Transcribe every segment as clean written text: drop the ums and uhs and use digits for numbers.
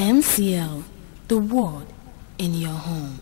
MCL, the word in your home.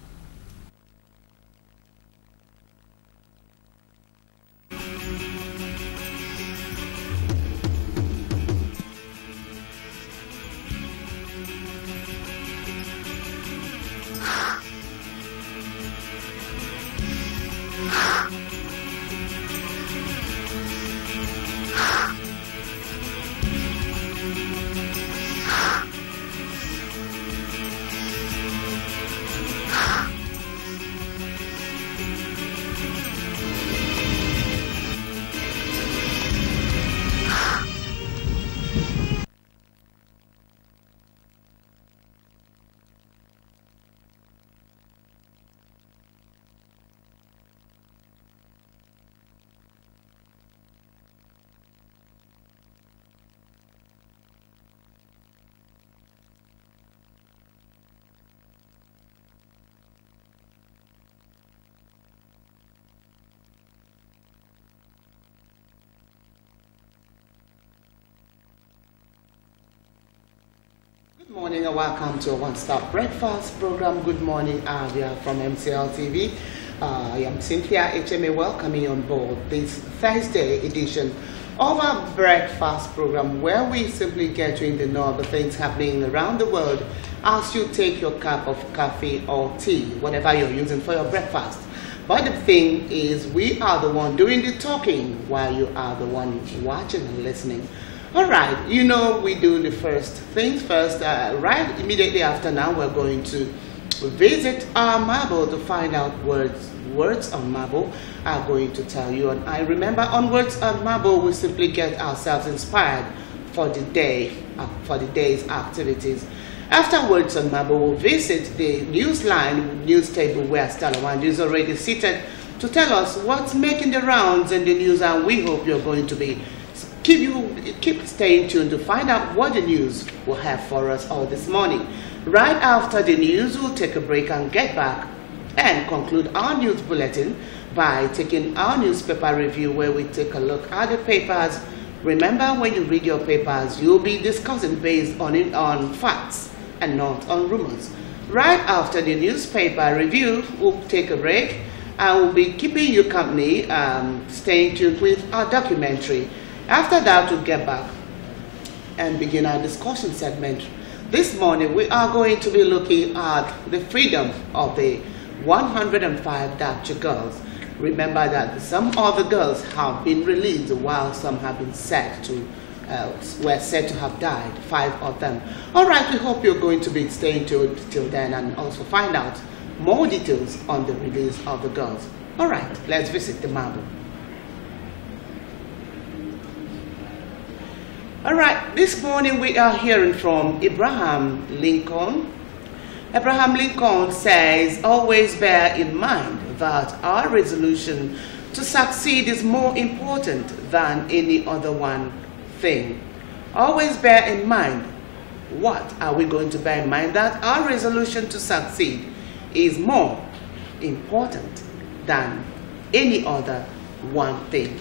Good morning and welcome to a one-stop breakfast program. Good morning, Abia from MCL TV. I am Cynthia HMA welcoming you on board this Thursday edition of our breakfast program, where we simply get you in the know of the things happening around the world as you take your cup of coffee or tea, whatever you're using for your breakfast. But the thing is, we are the one doing the talking while you are the one watching and listening. All right, you know we do the first things first. Right immediately after now, we're going to visit our marble to find out words on marble are going to tell you. And I remember on words on marble, we simply get ourselves inspired for the day, for the day's activities. After words on marble, we'll visit the news table where Stella Wandi is already seated to tell us what's making the rounds in the news, and we hope you're going to be keep staying tuned to find out what the news will have for us all this morning. Right after the news, we'll take a break and get back and conclude our news bulletin by taking our newspaper review, where we take a look at the papers. Remember, when you read your papers, you'll be discussing based on facts and not on rumors. Right after the newspaper review, we'll take a break and we'll be keeping you company, staying tuned with our documentary. After that, we'll get back and begin our discussion segment. This morning, we are going to be looking at the freedom of the 105 Dapchi girls. Remember that some of the girls have been released, while some have been were said to have died, 5 of them. All right, we hope you're going to be staying tuned till then and also find out more details on the release of the girls. All right, let's visit the marble. All right, this morning we are hearing from Abraham Lincoln. Abraham Lincoln says, always bear in mind that our resolution to succeed is more important than any other one thing. Always bear in mind. What are we going to bear in mind? That our resolution to succeed is more important than any other one thing.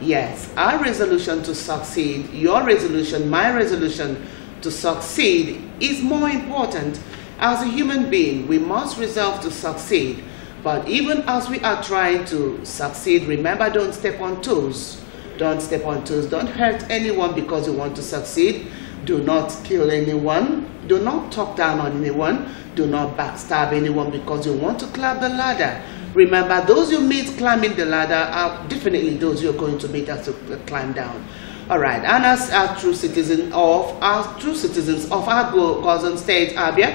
Yes, our resolution to succeed, your resolution, my resolution to succeed is more important. As a human being, we must resolve to succeed. But even as we are trying to succeed, remember, don't step on toes. Don't step on toes. Don't hurt anyone because you want to succeed. Do not kill anyone. Do not talk down on anyone. Do not backstab anyone because you want to climb the ladder. Remember, those you meet climbing the ladder are definitely those you're going to meet as you climb down. All right, and as our true citizens of our cousin state, Abia,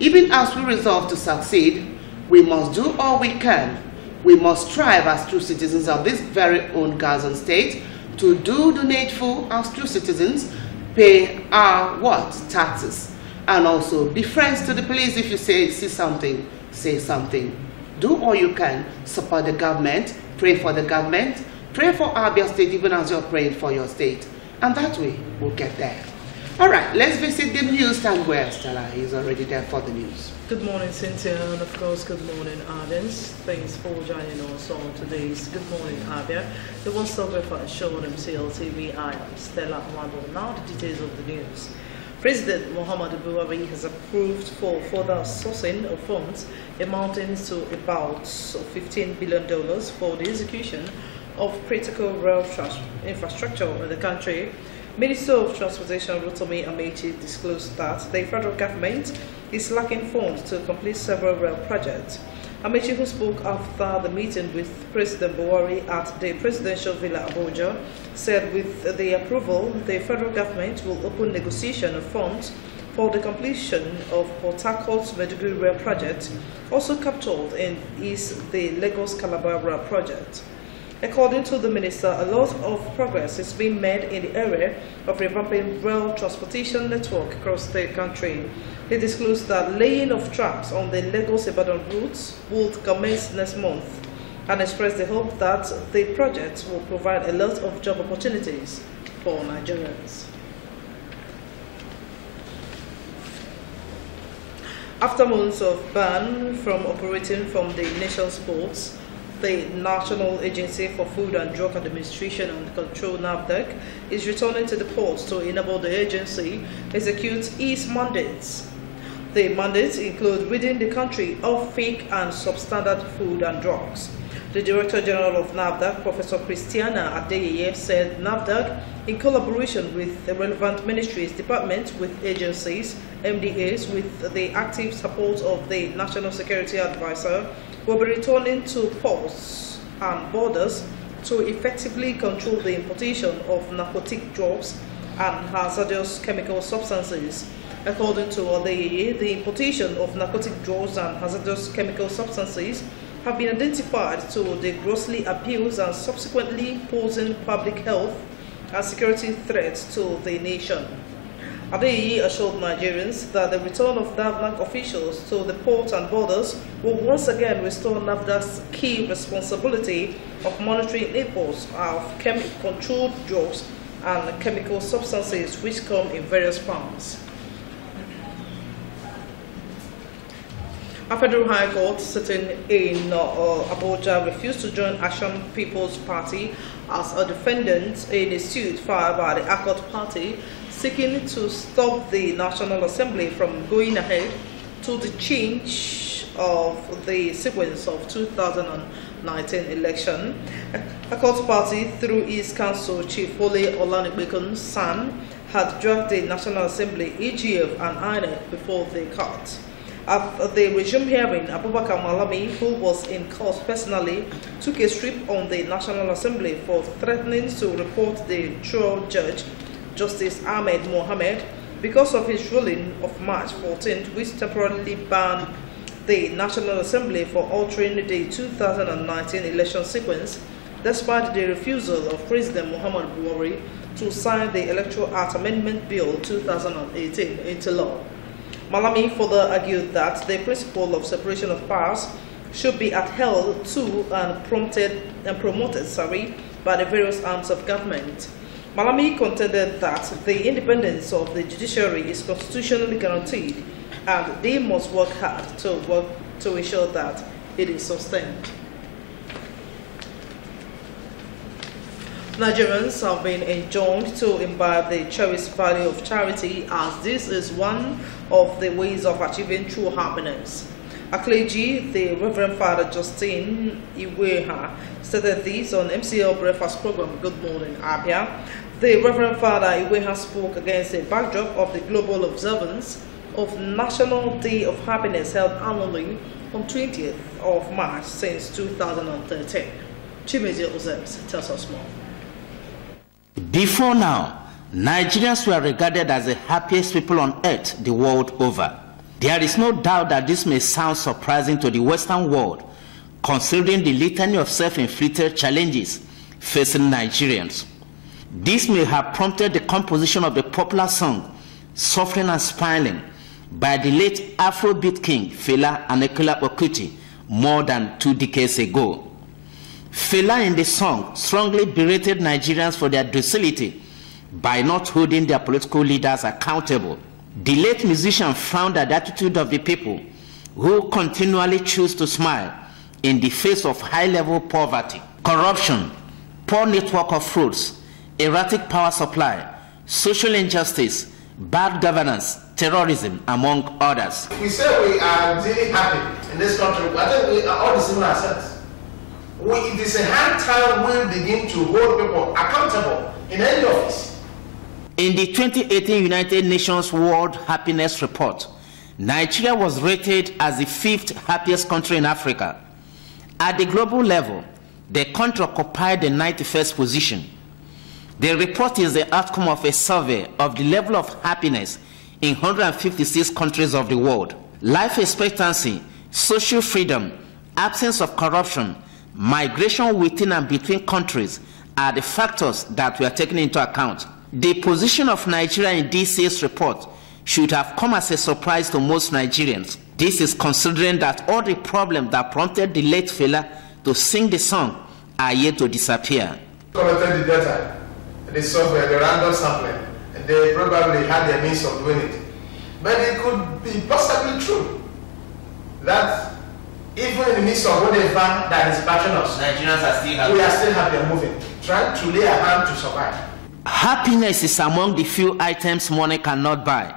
even as we resolve to succeed, we must do all we can. We must strive as true citizens of this very own Gazan state to do the needful as true citizens, pay our taxes, and also be friends to the police. If you see something, say something. Do all you can, support the government, pray for the government, pray for Abia State even as you're praying for your state. And that way, we'll get there. All right, let's visit the news stand where Stella is already there for the news. Good morning, Cynthia, and of course, good morning, audience. Thanks for joining us on today's Good Morning, Abia. The one-stop breakfast show on MCL TV. I am Stella Wandi. Now the details of the news. President Muhammadu Buhari has approved for further sourcing of funds amounting to about $15 billion for the execution of critical rail infrastructure in the country. Minister of Transportation Rotimi Amechi disclosed that the federal government is lacking funds to complete several rail projects. Amechi, who spoke after the meeting with President Buhari at the Presidential Villa Abuja, said with the approval, the federal government will open negotiation of funds for the completion of Port Harcourt's Maiduguri Rail project. Also captured in is the Lagos-Calabar Rail project. According to the minister, a lot of progress is being made in the area of revamping rail transportation network across the country. He disclosed that laying of tracks on the Lagos-Ibadan routes would commence next month and expressed the hope that the project will provide a lot of job opportunities for Nigerians. After months of ban from operating from the nation's ports, the National Agency for Food and Drug Administration and Control (NAFDAC) is returning to the ports to enable the agency execute its mandates. The mandates include ridding the country of fake and substandard food and drugs. The Director General of NAFDAC, Professor Christiana Adeyeye, said NAFDAC, in collaboration with the relevant ministries, departments, with agencies, MDAs, with the active support of the National Security Advisor, will be returning to ports and borders to effectively control the importation of narcotic drugs and hazardous chemical substances. According to Adeyeye, the importation of narcotic drugs and hazardous chemical substances have been identified to the grossly abuse and subsequently posing public health and security threats to the nation. Abia assured Nigerians that the return of NAFDAC officials to the ports and borders will once again restore NAFDAC's key responsibility of monitoring imports of controlled drugs and chemical substances which come in various forms. A federal high court sitting in Abuja refused to join Action People's Party as a defendant in a suit filed by the Accord Party seeking to stop the National Assembly from going ahead to the change of the sequence of 2019 election. Accord Party, through its counsel Chief Wole Olanipekun San, had dragged the National Assembly, EGF and INEC before the court. At the resume hearing, Abubakar Malami, who was in court personally, took a strip on the National Assembly for threatening to report the trial judge, Justice Ahmed Mohamed, because of his ruling of March 14th, which temporarily banned the National Assembly for altering the 2019 election sequence, despite the refusal of President Muhammadu Buhari to sign the Electoral Act Amendment Bill 2018 into law. Malami further argued that the principle of separation of powers should be upheld to and promoted by the various arms of government. Malami contended that the independence of the judiciary is constitutionally guaranteed and they must work hard to ensure that it is sustained. Nigerians have been enjoined to imbibe the cherished value of charity, as this is one of the ways of achieving true happiness. A clergy, the Reverend Father Justin Iweha, stated this on MCL Breakfast Program Good Morning, Abia. The Reverend Father Iweha spoke against the backdrop of the global observance of National Day of Happiness held annually on 20th of March since 2013. Chimezi Ozems tells us more. Before now, Nigerians were regarded as the happiest people on earth the world over. There is no doubt that this may sound surprising to the Western world, considering the litany of self-inflicted challenges facing Nigerians. This may have prompted the composition of the popular song, Suffering and Smiling, by the late Afrobeat king Fela Anikulapo Kuti more than 2 decades ago. Fela in the song strongly berated Nigerians for their docility by not holding their political leaders accountable. The late musician frowned at the attitude of the people who continually choose to smile in the face of high-level poverty, corruption, poor network of roads, erratic power supply, social injustice, bad governance, terrorism, among others. We say we are really happy in this country. I think we are all the similar sense. It is a high time we begin to hold people accountable in any office. In the 2018 United Nations World Happiness Report, Nigeria was rated as the 5th happiest country in Africa. At the global level, the country occupied the 91st position. The report is the outcome of a survey of the level of happiness in 156 countries of the world. Life expectancy, social freedom, absence of corruption, migration within and between countries are the factors that were taken into account. The position of Nigeria in this year's report should have come as a surprise to most Nigerians. This is considering that all the problems that prompted the late fella to sing the song are yet to disappear. Collected the data, the software, the random sampling, and they probably had their means of doing it. But it could be possibly true that even in the midst of whatever that is bashing us, Nigerians are still happy. We are still happy and moving, trying to lay a hand to survive. Happiness is among the few items money cannot buy.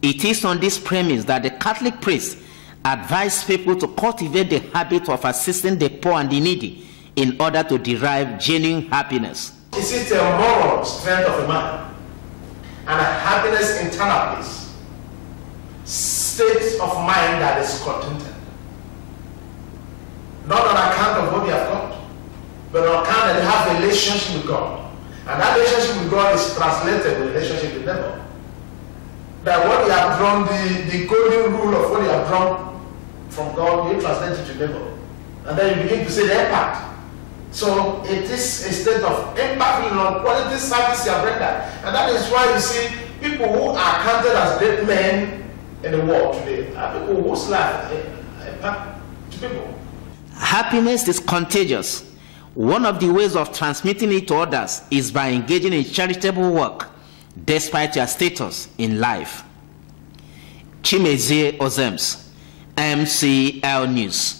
It is on this premise that the Catholic priests advise people to cultivate the habit of assisting the poor and the needy in order to derive genuine happiness. Is it a moral strength of a man and a happiness internal peace, state of mind that is contented, not on account of what they have got, but on account that they have a relationship with God, and that relationship with God is translated with relationship with devil. That what you have drawn, the golden rule of what you have drawn from God, you translate it to devil, and then you begin to say the impact. So it is a state of impact on quality service you have rendered. And that is why you see people who are counted as great men in the world today are people whose life impact to people. Happiness is contagious. One of the ways of transmitting it to others is by engaging in charitable work, despite your status in life. Chimezie Ozems, MCL News.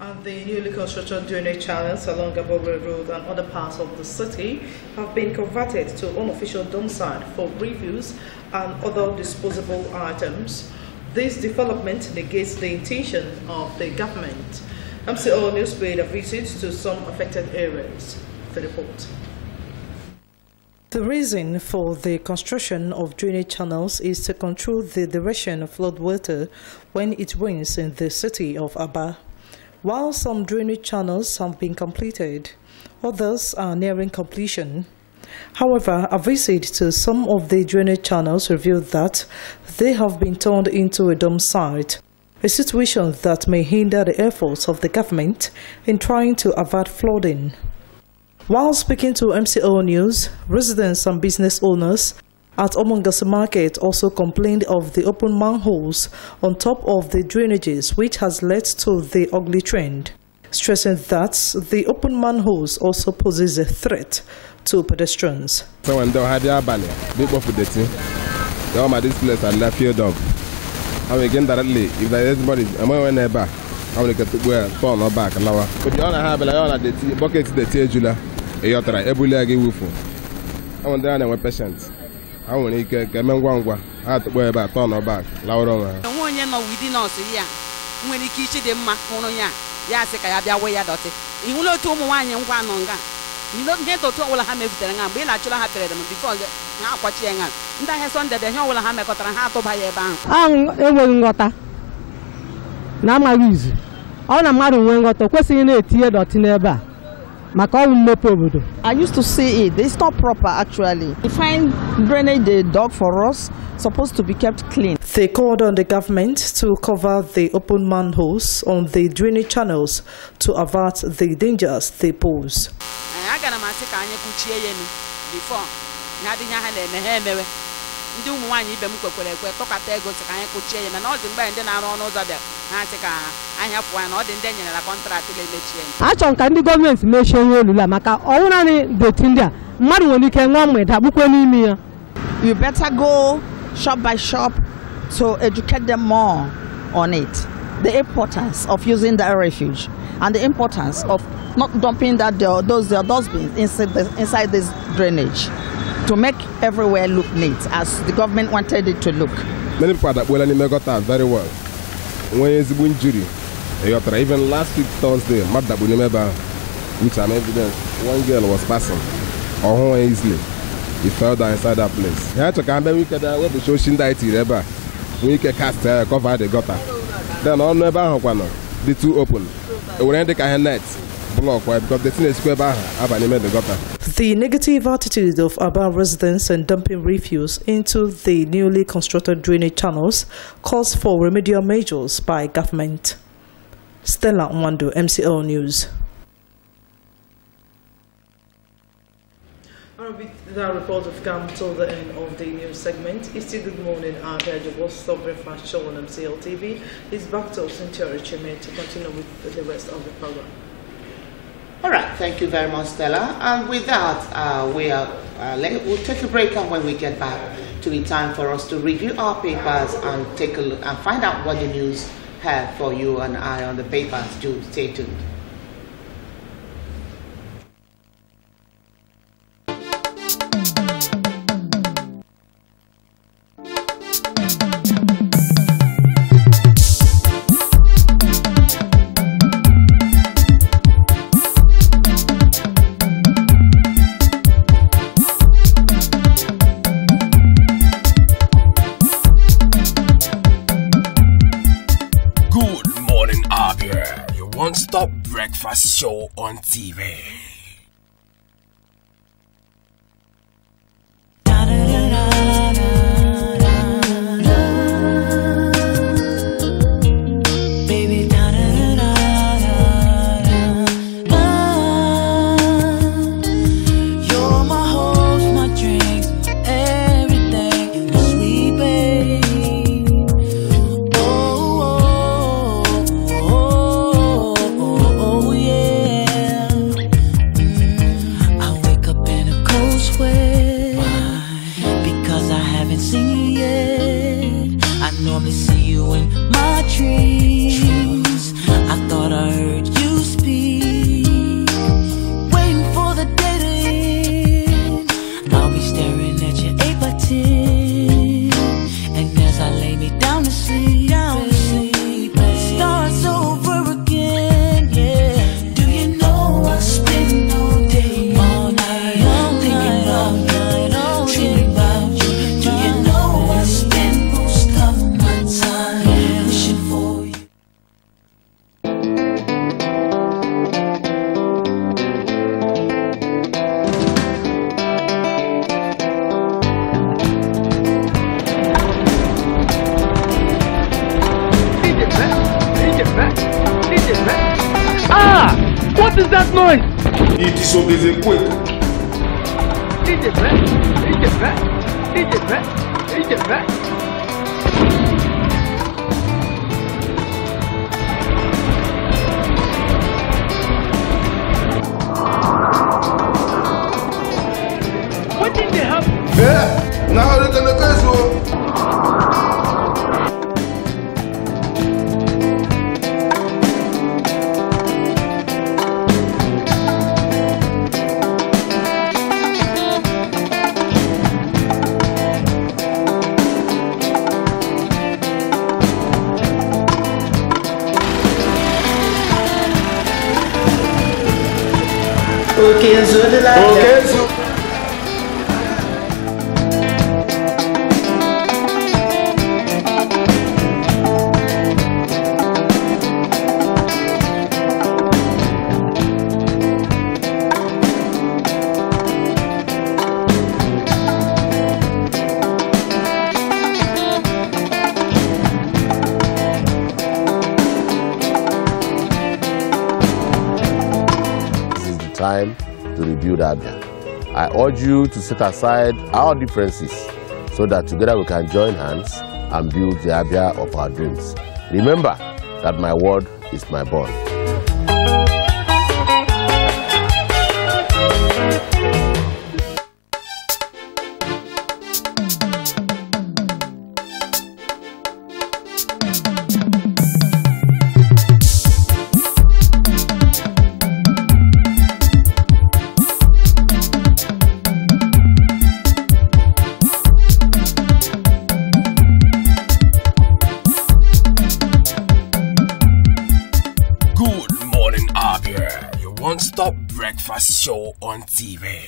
And the newly constructed drainage channels along Abia Road and other parts of the city have been converted to unofficial dump site for refuse and other disposable items. This development negates the intention of the government. MCL News paid a visit to some affected areas. The report. The reason for the construction of drainage channels is to control the direction of floodwater when it rains in the city of Abia. While some drainage channels have been completed, others are nearing completion. However, a visit to some of the drainage channels revealed that they have been turned into a dump site, a situation that may hinder the efforts of the government in trying to avert flooding. While speaking to MCO News, residents and business owners at Omongasi Market also complained of the open manholes on top of the drainages, which has led to the ugly trend, stressing that the open manholes also poses a threat to pedestrians. So when they had their banner, people put the thing, they all my this place and left here dog. I'm again directly, if there is anybody, I'm going to back. I'm going to get to where turn or back and lower. But you want to have the bucket the tea, Julia, a yatra, every leg you will. I want down and patient. I want to get Mangwangwa, I have to wear back, turn or back, louder. One year no, we did not see ya. When he kitchen them Maconia, Yasika, Abia, Dotty. He will not tell me one and one longer. You don't get to all Hammers, and be like you have to them because now what you and that has on the whole Hammer got a hat of a bank. It wasn't got a now my reason. All a matter when got a question in a tear dot in a bar. I used to see it. It's not proper actually. We find drainage the dog for us supposed to be kept clean. They called on the government to cover the open manholes on the drainage channels to avert the dangers they pose. Before, do one even talk at the goods and I could change and all the band and I don't know that I have one or the danger contract. I don't can the government mention Lamaka only the Tinder. Man when you can one with Habuko. You better go shop by shop to educate them more on it. The importance of using the refuge and the importance of not dumping those dustbins inside this drainage to make everywhere look neat as the government wanted it to look. Many people that well and got that very well. When is the injury? Even last week Thursday, which I'm evidence, one girl was passing or home easily. He fell down inside that place. He had to come we could be showing that we can cast cover the gutter. Then on the two open. It will end the net block because the thing is square bar the gutter. The negative attitude of Abia residents and dumping refuse into the newly constructed drainage channels calls for remedial measures by government. Stella Mwando, MCL News. With that report have come to the end of the news segment. It's still Good Morning, Abia, the World Breakfast Show on MCL TV. It's back to Cynthia Richemont to continue with the rest of the program. All right, thank you very much, Stella. And with that, we'll take a break, and when we get back, to be time for us to review our papers and take a look and find out what the news have for you and I on the papers. Do stay tuned. One-stop breakfast show on TV. What is that noise? It is so busy quick. DJ back, DJ back, DJ back, DJ back. What did they happen? Yeah, now they're gonna go so. Okay, so Okay, so. Time to rebuild Abia. I urge you to set aside our differences so that together we can join hands and build the Abia of our dreams. Remember that my word is my bond. breakfast show on TV.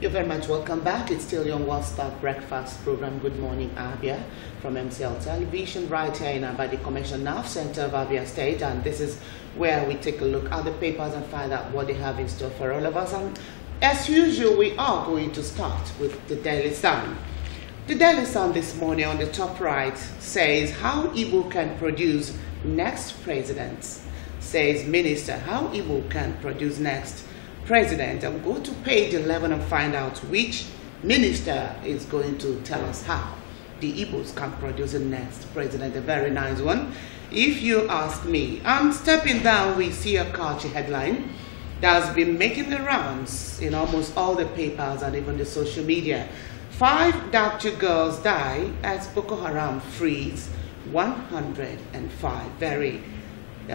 You're very much welcome back. It's still your one-stop breakfast program, Good Morning Abia, from MCL Television, right here in Abia, the Commercial Nerve Center of Abia State. And this is where we take a look at the papers and find out what they have in store for all of us. And as usual, we are going to start with the Daily Sun. The Daily Sun this morning on the top right says, how Igbo can produce next president. Says Minister, how Igbo can produce next president. And go to page 11 and find out which minister is going to tell us how the Igbos can produce the next president. A very nice one, if you ask me. And stepping down, we see a culture headline that's been making the rounds in almost all the papers and even the social media. 5 Dapchi girls die as Boko Haram frees 105. Very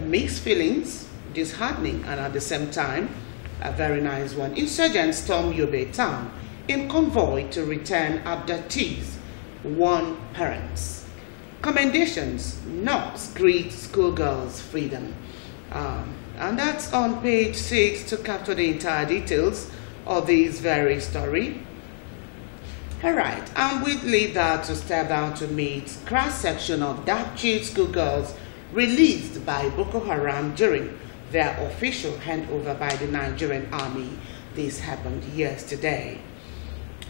mixed feelings, disheartening, and at the same time, a very nice one. Insurgents storm Yobe town in convoy to return abductees, warn parents. Commendations, knocks greet schoolgirls' freedom. And that's on page 6 to capture the entire details of this very story. All right, and we leave that to step down to meet cross-section of Dapchi schoolgirls released by Boko Haram during their official handover by the Nigerian army. This happened yesterday.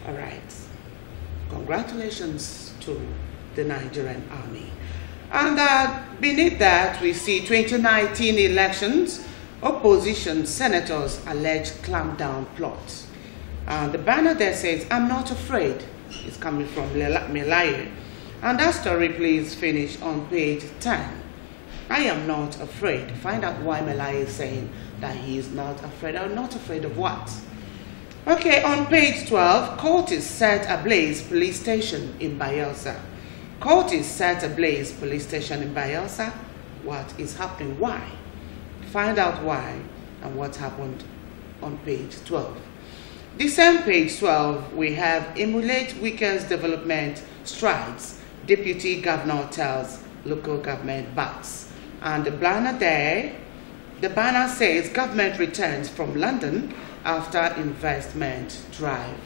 All right. Congratulations to the Nigerian army. And beneath that, we see 2019 elections, opposition senators allege clampdown plot. The banner there says, I'm not afraid. It's coming from Melaye. And that story, please finish on page 10. I am not afraid. Find out why Melaye is saying that he is not afraid. I'm not afraid of what? Okay, on page 12, Cultists set ablaze police station in Bayelsa. Cultists set ablaze police station in Bayelsa. What is happening? Why? Find out why and what happened on page 12. The same page 12, we have emulate weekend development strides. Deputy governor tells local government backs. And the banner there, the banner says government returns from London after investment drive.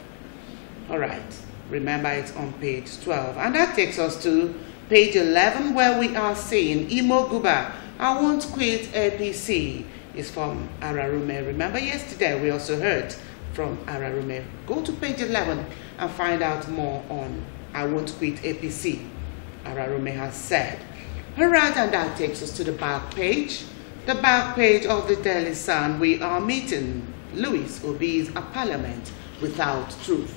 All right, remember it's on page 12. And that takes us to page 11, where we are seeing Imo Guba, I won't quit APC, is from Ararume. Remember yesterday we also heard from Ararume. Go to page 11 and find out more on I won't quit APC, Ararume has said. All right, and that takes us to the back page. The back page of the Daily Sun, we are meeting Louis Obi's A Parliament Without Truth.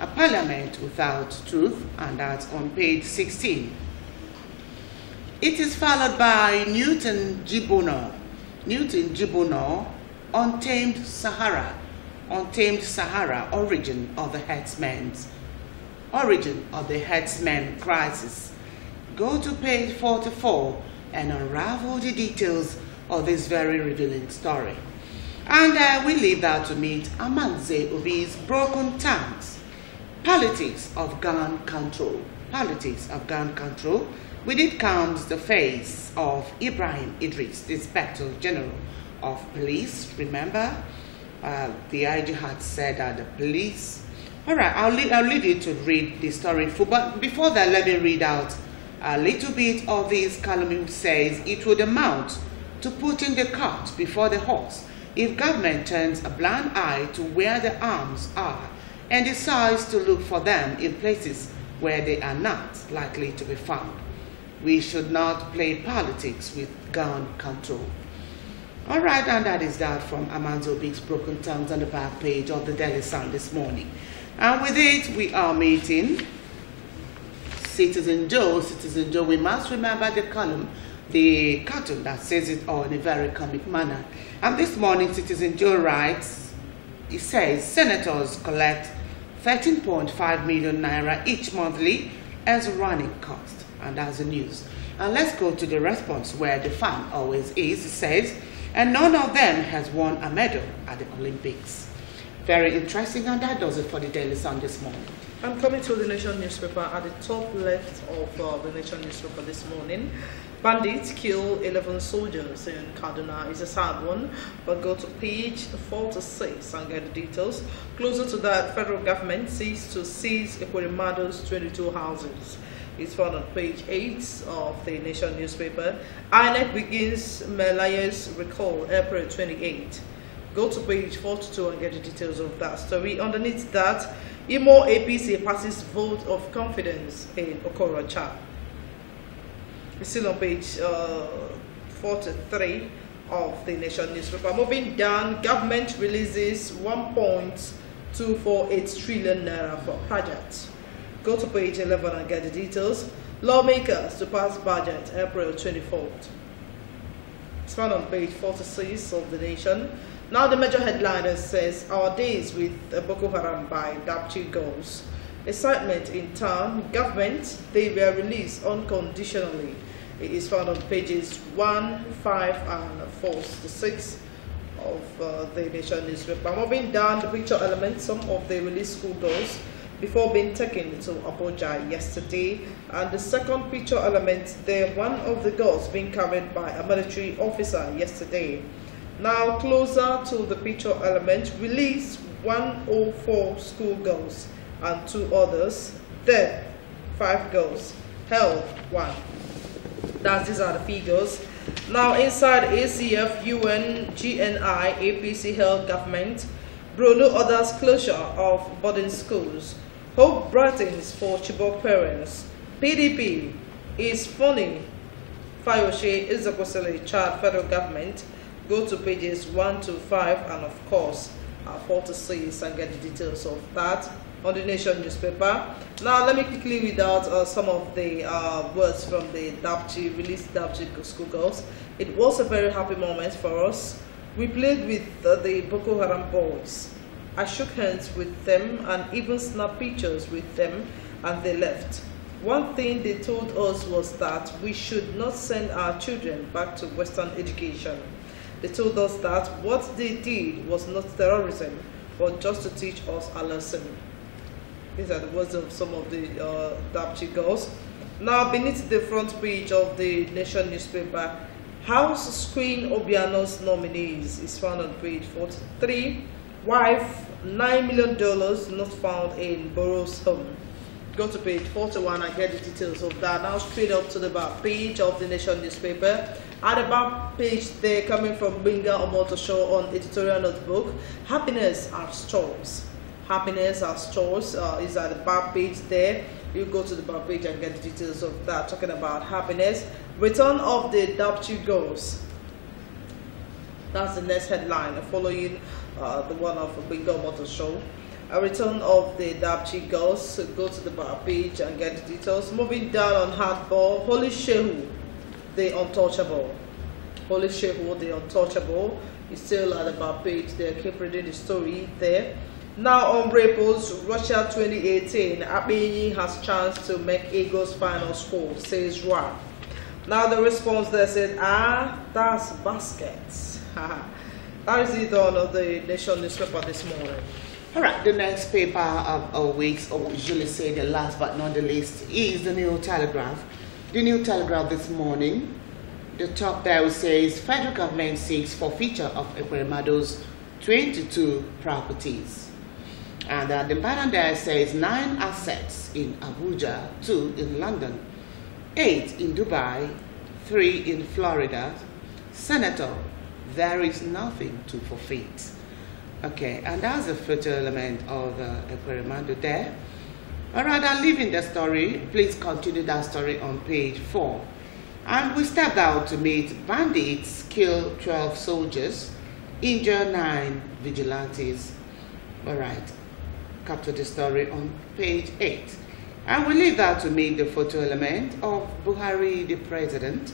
A Parliament Without Truth, and that's on page 16. It is followed by Newton Jibono. Newton Jibono, Untamed Sahara. Untamed Sahara, origin of the herdsman crisis. Go to page 44 and unravel the details of this very revealing story. And we leave that to meet Amanze Obi's broken tanks. Politics of gun control. Politics of gun control. With it comes the face of Ibrahim Idris, the Inspector General of Police. Remember, the IG had said that the police. All right, I'll leave you to read the story in full. But before that, let me read out a little bit of this column. Says it would amount to putting the cart before the horse if government turns a blind eye to where the arms are and decides to look for them in places where they are not likely to be found. We should not play politics with gun control. All right, and that is that from Amanzo Big's Broken Tongues on the back page of the Daily Sun this morning. And with it, we are meeting Citizen Joe. Citizen Joe, we must remember the column, the cartoon that says it all in a very comic manner. And this morning, Citizen Joe writes, he says, senators collect 13.5 million naira each monthly as running cost. And that's the news. And let's go to the response where the fan always is. It says, and none of them has won a medal at the Olympics. Very interesting, and that does it for the Daily Sun this morning. I'm coming to the Nation newspaper at the top left of the Nation newspaper this morning. Bandits kill 11 soldiers in Kaduna is a sad one, but go to page 46 and get the details. Closer to that, federal government seeks to seize Ekwerimado's 22 houses. It's found on page 8 of the Nation newspaper. INEC begins Melaye's recall April 28. Go to page 42 and get the details of that story. Underneath that, Imo APC passes vote of confidence in Okorocha. It's still on page 43 of the Nation newspaper. Moving down, government releases 1.248 trillion naira for projects. Go to page 11 and get the details. Lawmakers to pass budget April 24th. It's found on page 46 of the Nation. Now the major headliner says, our days with Boko Haram by Dapchi goes. Excitement in town, government, they were released unconditionally. It is found on pages 1, 5, and 4 to 6 of the Nation newspaper. Moving down the picture elements, some of the released school girls before being taken to Abuja yesterday. And the second picture element there, one of the girls being carried by a military officer yesterday. Now closer to the picture element, released 104 schoolgirls and 2 others, dead 5 girls, held 1. These are the figures. Now inside ACF, UN, GNI, APC held government, Brolo orders closure of boarding schools, hope brightens for Chibok parents, PDP is funny, Fayoshe is a child federal government. Go to pages 1 to 5 and of course 4 to 6 and get the details of that on the Nation newspaper. Now let me quickly read out some of the words from the Dapchi, released Dapchi schoolgirls. It was a very happy moment for us. We played with the Boko Haram boys. I shook hands with them and even snapped pictures with them, and they left. One thing they told us was that we should not send our children back to Western education. They told us that what they did was not terrorism, but just to teach us a lesson. These are the words of some of the Dapchi girls. Now, beneath the front page of the Nation newspaper, House screen Obiano's nominees is found on page 43. Wife, $9 million not found in Burroughs' home. Go to page 41 and get the details of that. Now, straight up to the back page of the Nation newspaper. At the back page there, coming from Binga Omotosho on editorial notebook, happiness as choice. Happiness as choice is at the back page there. You go to the back page and get the details of that, talking about happiness. Return of the Dapchi girls. That's the next headline, following the one of Binga Omotosho. A return of the Dapchi girls. So go to the back page and get the details. Moving down on hardball, Holy Shehu, the untouchable. Holy Shehu, the untouchable, is still at the back page there. Keep reading the story there. Now on Repos, Russia 2018, Abia has chance to make Eagles final score, says Roy. Now the response there said, that's baskets. That is it on the Nation newspaper this morning. All right, the next paper of our weeks, or usually say the last but not the least, is the New Telegraph. The New Telegraph this morning, the top there says, federal government seeks forfeiture of Ekwerimado's 22 properties. And the banner there says 9 assets in Abuja, 2 in London, 8 in Dubai, 3 in Florida, Senator, there is nothing to forfeit. Okay, and that's the photo element of Ekweremadu there. All right, I'm leaving the story. Please continue that story on page 4. And we stepped out to meet bandits kill 12 soldiers, injure 9 vigilantes. All right, capture the story on page 8. And we leave that to meet the photo element of Buhari, the president.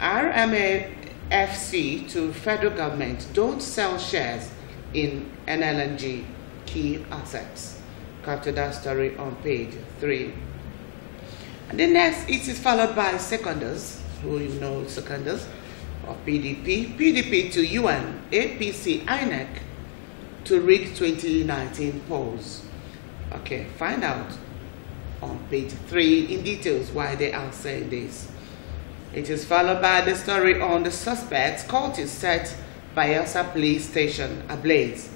RMAFC to federal government, don't sell shares in NLNG key assets. Capture that story on page 3. And the next, it is followed by seconders, who you know seconders, of PDP. PDP to UN, APC, INEC to rig 2019 polls. Okay, find out on page 3 in details why they are saying this. It is followed by the story on the suspects. Cultists set Bayelsa police station ablaze.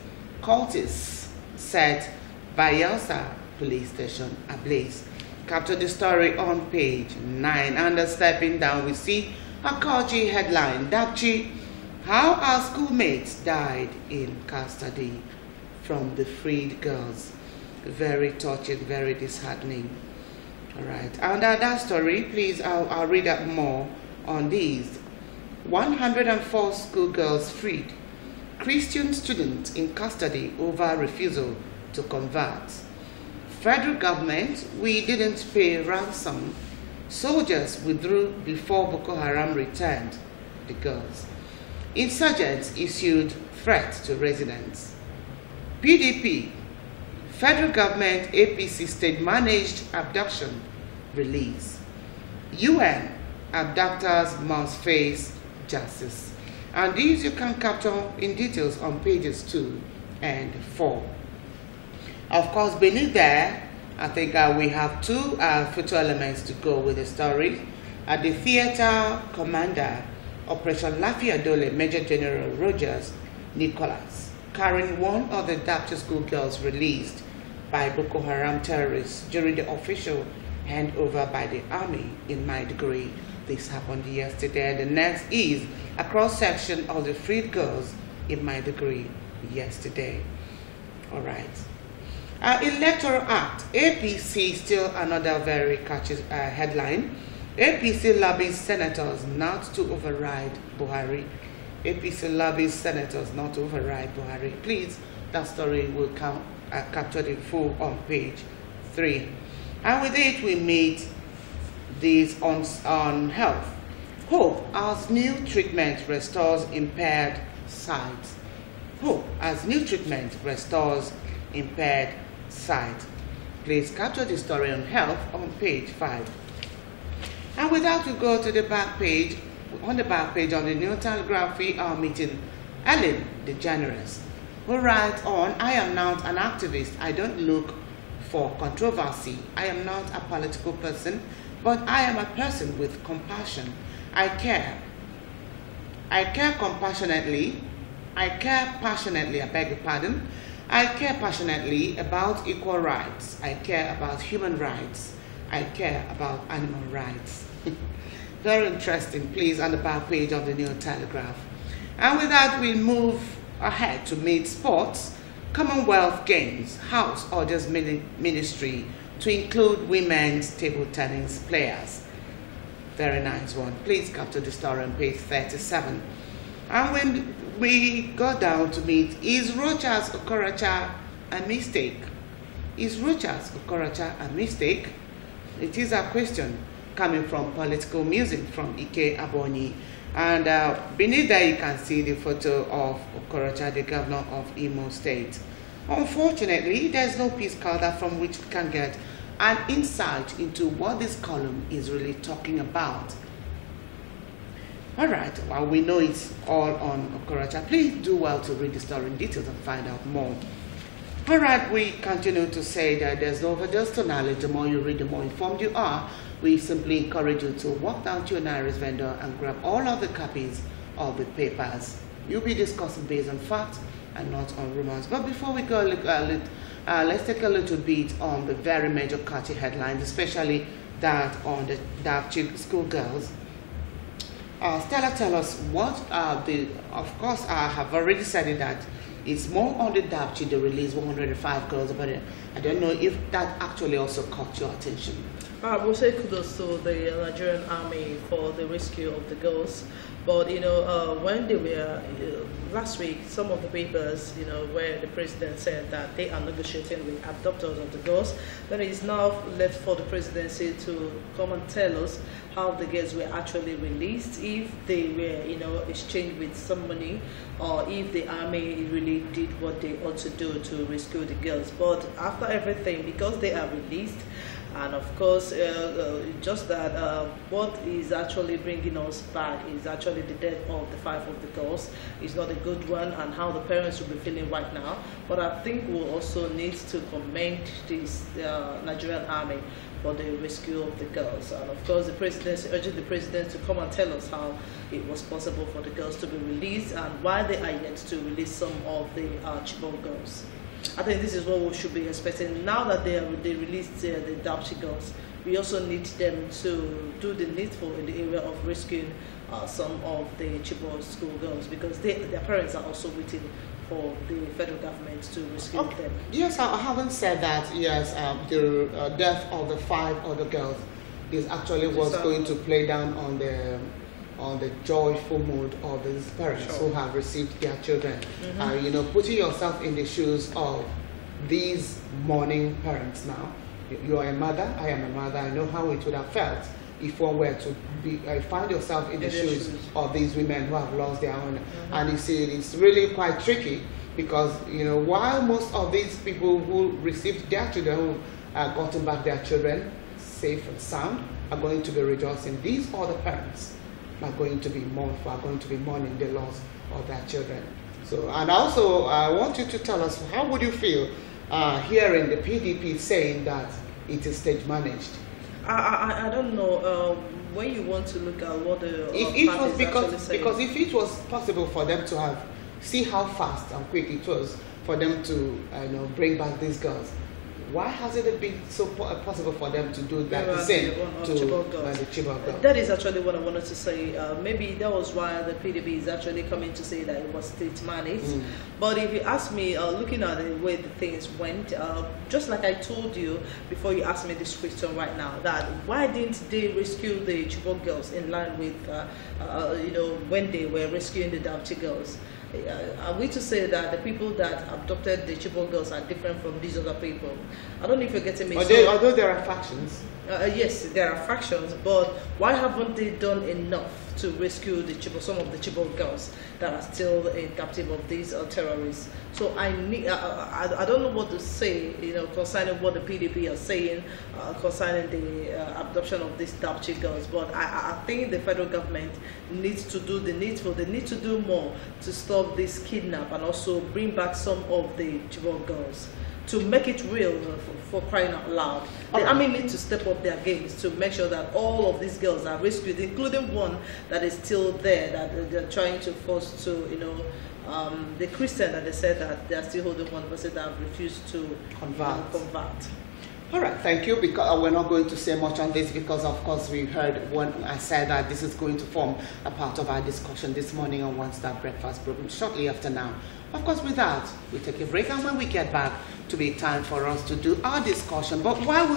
Cultists set Bayelsa police station ablaze. Capture the story on page 9. And stepping down, we see a Kochi headline. Dapchi, how our schoolmates died in custody from the freed girls. Very touching, very disheartening. All right, under that story, please, I'll read up more on these. 104 schoolgirls freed. Christian students in custody over refusal to convert. Federal government, we didn't pay ransom. Soldiers withdrew before Boko Haram returned the girls. Insurgents issued threats to residents. PDP, federal government APC state-managed abduction release. UN, abductors must face justice. And these you can capture in details on pages 2 and 4. Of course, beneath there, I think we have 2 photo elements to go with the story. The theater commander, Operation Lafiadole, Major General Rogers Nicholas, carrying one of the Dapchi schoolgirls released by Boko Haram terrorists during the official handover by the army in Maiduguri. This happened yesterday. The next is a cross-section of the freed girls in Maiduguri yesterday. All right. Electoral Act, APC, still another very catchy headline. APC lobbies senators not to override Buhari. APC lobbies senators not to override Buhari. Please, that story will count. Captured in full on page 3. And with it, we meet this on health. Hope as new treatment restores impaired sight. Hope as new treatment restores impaired sight. Please capture the story on health on page 5. And with that, we go to the back page. On the back page of the New Telegraph, we are meeting Ellen DeGeneres, who writes on, I am not an activist. I don't look for controversy. I am not a political person, but I am a person with compassion. I care. I care compassionately. I care passionately, I beg your pardon. I care passionately about equal rights. I care about human rights. I care about animal rights. Very interesting, please, on the back page of the New Telegraph. And with that, we move ahead to meet sports. Commonwealth Games, House orders ministry to include women's table tennis players. Very nice one. Please capture the story on page 37. And when we go down to meet, is Rochas Okorocha a mistake? Is Rochas Okorocha a mistake? It is a question coming from Political Music from Ike Abonyi. And beneath there you can see the photo of Okorocha, the governor of Imo State. Unfortunately, there's no piece calendar from which we can get an insight into what this column is really talking about. All right, well, we know it's all on Okorocha. Please do well to read the story in details and find out more. All right, we continue to say that there's no overdose to knowledge. The more you read, the more informed you are. We simply encourage you to walk down to your nearest vendor and grab all of the copies of the papers. You'll be discussing based on facts and not on rumors. But before we go, let's take a little bit on the very major catchy headlines, especially that on the Dapchi schoolgirls. Stella, tell us what of course, I have already said it that it's more on the Dapchi, the release 105 girls, but I don't know if that actually also caught your attention. I will say kudos to the Nigerian army for the rescue of the girls. But, you know, when they were, last week, some of the papers, you know, where the president said that they are negotiating with adopters of the girls, then it is now left for the presidency to come and tell us how the girls were actually released, if they were, you know, exchanged with some money, or if the army really did what they ought to do to rescue the girls. But after everything, because they are released, and of course, just that what is actually bringing us back is actually the death of the 5 of the girls. It's not a good one, and how the parents will be feeling right now. But I think we'll also need to commend this Nigerian army for the rescue of the girls. And of course, the president urging the president to come and tell us how it was possible for the girls to be released and why they are yet to release some of the Chibok girls. I think this is what we should be expecting. Now that they released the Dapchi girls, we also need them to do the needful in the area of rescuing some of the Chibok school girls, because their parents are also waiting for the federal government to rescue them. Yes, I haven't said that. Yes, the death of the 5 other girls is actually what's going to play down on the joyful mood of these parents who have received their children. You know, putting yourself in the shoes of these mourning parents now. You are a mother, I am a mother, I know how it would have felt if one were to find yourself in the shoes of these women who have lost their own. And you see, it's really quite tricky because, you know, while most of these people who received their children, who gotten back their children safe and sound, are going to be rejoicing, these other parents are going to be mourned for, are going to be mourning the loss of their children. So, and also, I want you to tell us, how would you feel hearing the PDP saying that it is stage managed? I don't know. When you want to look at what the because if it was possible for them to have see how fast and quick it was for them to bring back these girls, why hasn't it been so possible for them to do that the same to the Chibok girls? That is actually what I wanted to say. Maybe that was why the PDP is actually coming to say that it was state managed. But if you ask me, looking at the way the things went, just like I told you before you asked me this question right now, that why didn't they rescue the Chibok girls in line with, when they were rescuing the Dapchi girls? Are we to say that the people that adopted the Chibok girls are different from these other people? I don't know if you're getting me. Although there are factions. Yes, there are factions, but why haven't they done enough to rescue the some of the Chibok girls that are still in captive of these terrorists? So I don't know what to say, concerning what the PDP are saying concerning the adoption of these Dapchi girls. But I think the federal government needs to do the needful. They need to do more to stop this kidnap and also bring back some of the Chibok girls, to make it real, for crying out loud. The army need to step up their games to make sure that all of these girls are rescued, including one that is still there, that they're trying to force to, the Christian that they said that they are still holding one person that have refused to convert. All right, thank you. Because we're not going to say much on this because, of course, we heard when I said that this is going to form a part of our discussion this morning on One Star Breakfast program shortly after now. Of course, with that, we take a break, and when we get back, to be time for us to do our discussion. But while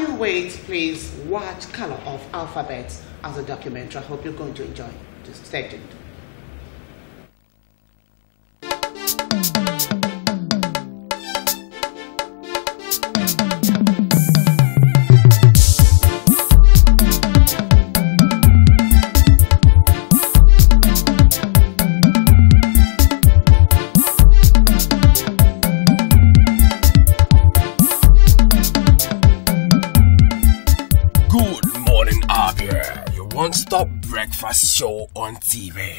you wait, please watch Color of Alphabets as a documentary. I hope you're going to enjoy it. Just stay tuned. Good morning, Abia, your one-stop breakfast show on TV.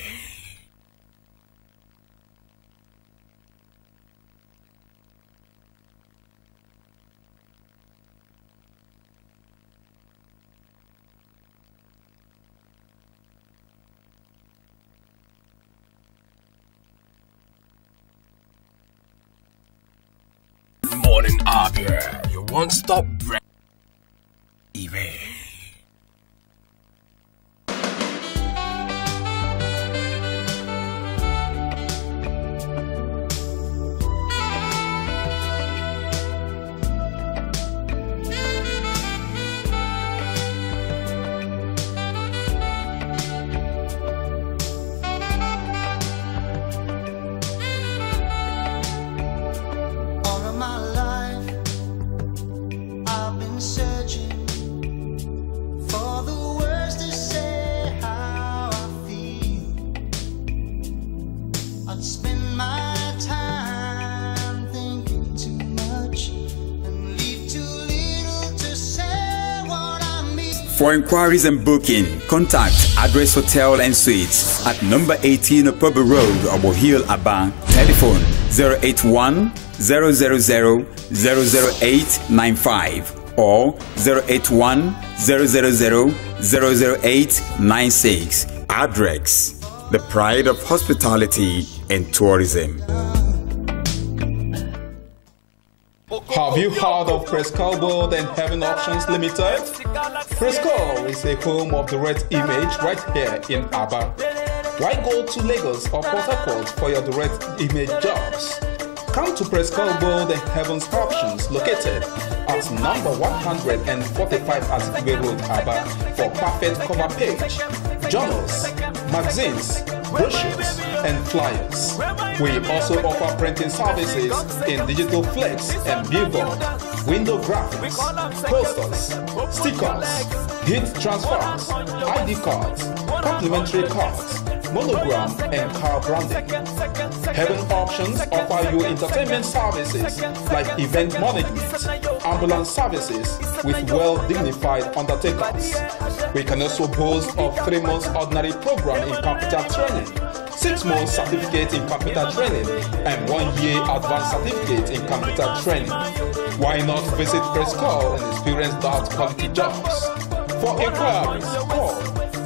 Good morning, Abia, your one-stop breakfast TV. I spend my time thinking too much and leave too little to say what I mean. For inquiries and booking, contact Address Hotel and Suites at number 18 Upper Road, Obo Hill, Abia. Telephone 081 000 00895 or 081 000 00896. Address, the pride of hospitality and tourism. Have you heard of Prescal World and Heaven Options Limited? Prescal is a home of the direct image right here in Abia. Why go to Lagos or Port Harcourt for your direct image jobs? Come to Prescal World and Heaven's Options located at number 145 Azikwe Road, Abia for perfect cover page, journals, magazines, brochures, and flyers. We also offer printing services in digital flex and billboard, window graphics, posters, stickers, heat transfers, ID cards, complimentary cards, monogram, and car branding. Heaven Options offer you entertainment services like event management, ambulance services with well-dignified undertakers. We can also boast of 3 months ordinary program in computer training, 6 months certificate in computer training, and 1 year advanced certificate in computer training. Why not visit Prescal and experience that quality jobs? For inquiries, call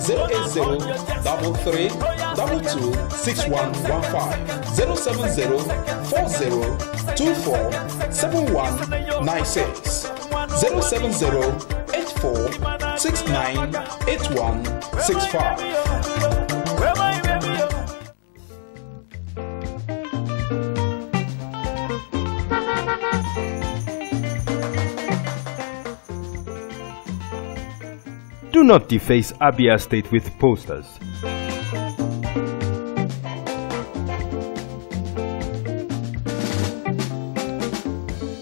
080 33 22 6115 070 40 24 7196 070 84 69 8165. Do not deface Abia State with posters.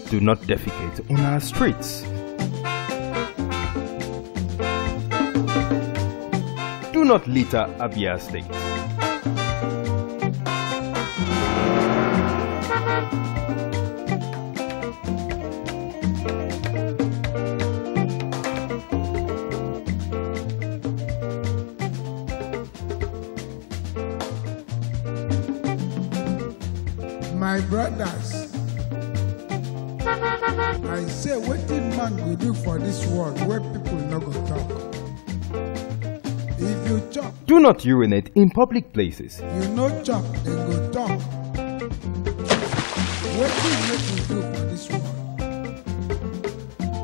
Do not defecate on our streets. Do not litter Abia State. My brothers, I say what did man go do for this world where people no go talk? If you chop, Do not urinate in public places. you no chop, then go talk. What did make we do for this world?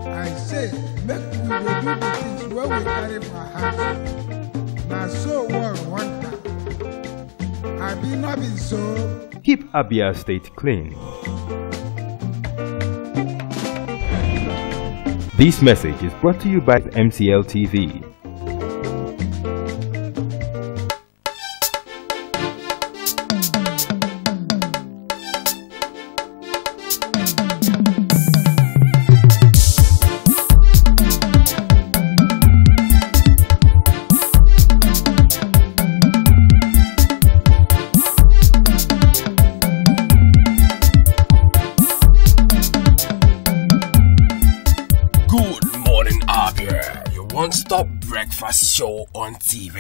I say make we dey do the things where we carry for heart. Now so world one time. I be not been so. Keep Abia State clean. This message is brought to you by MCL TV. Good morning, Abia, your one-stop breakfast show on TV.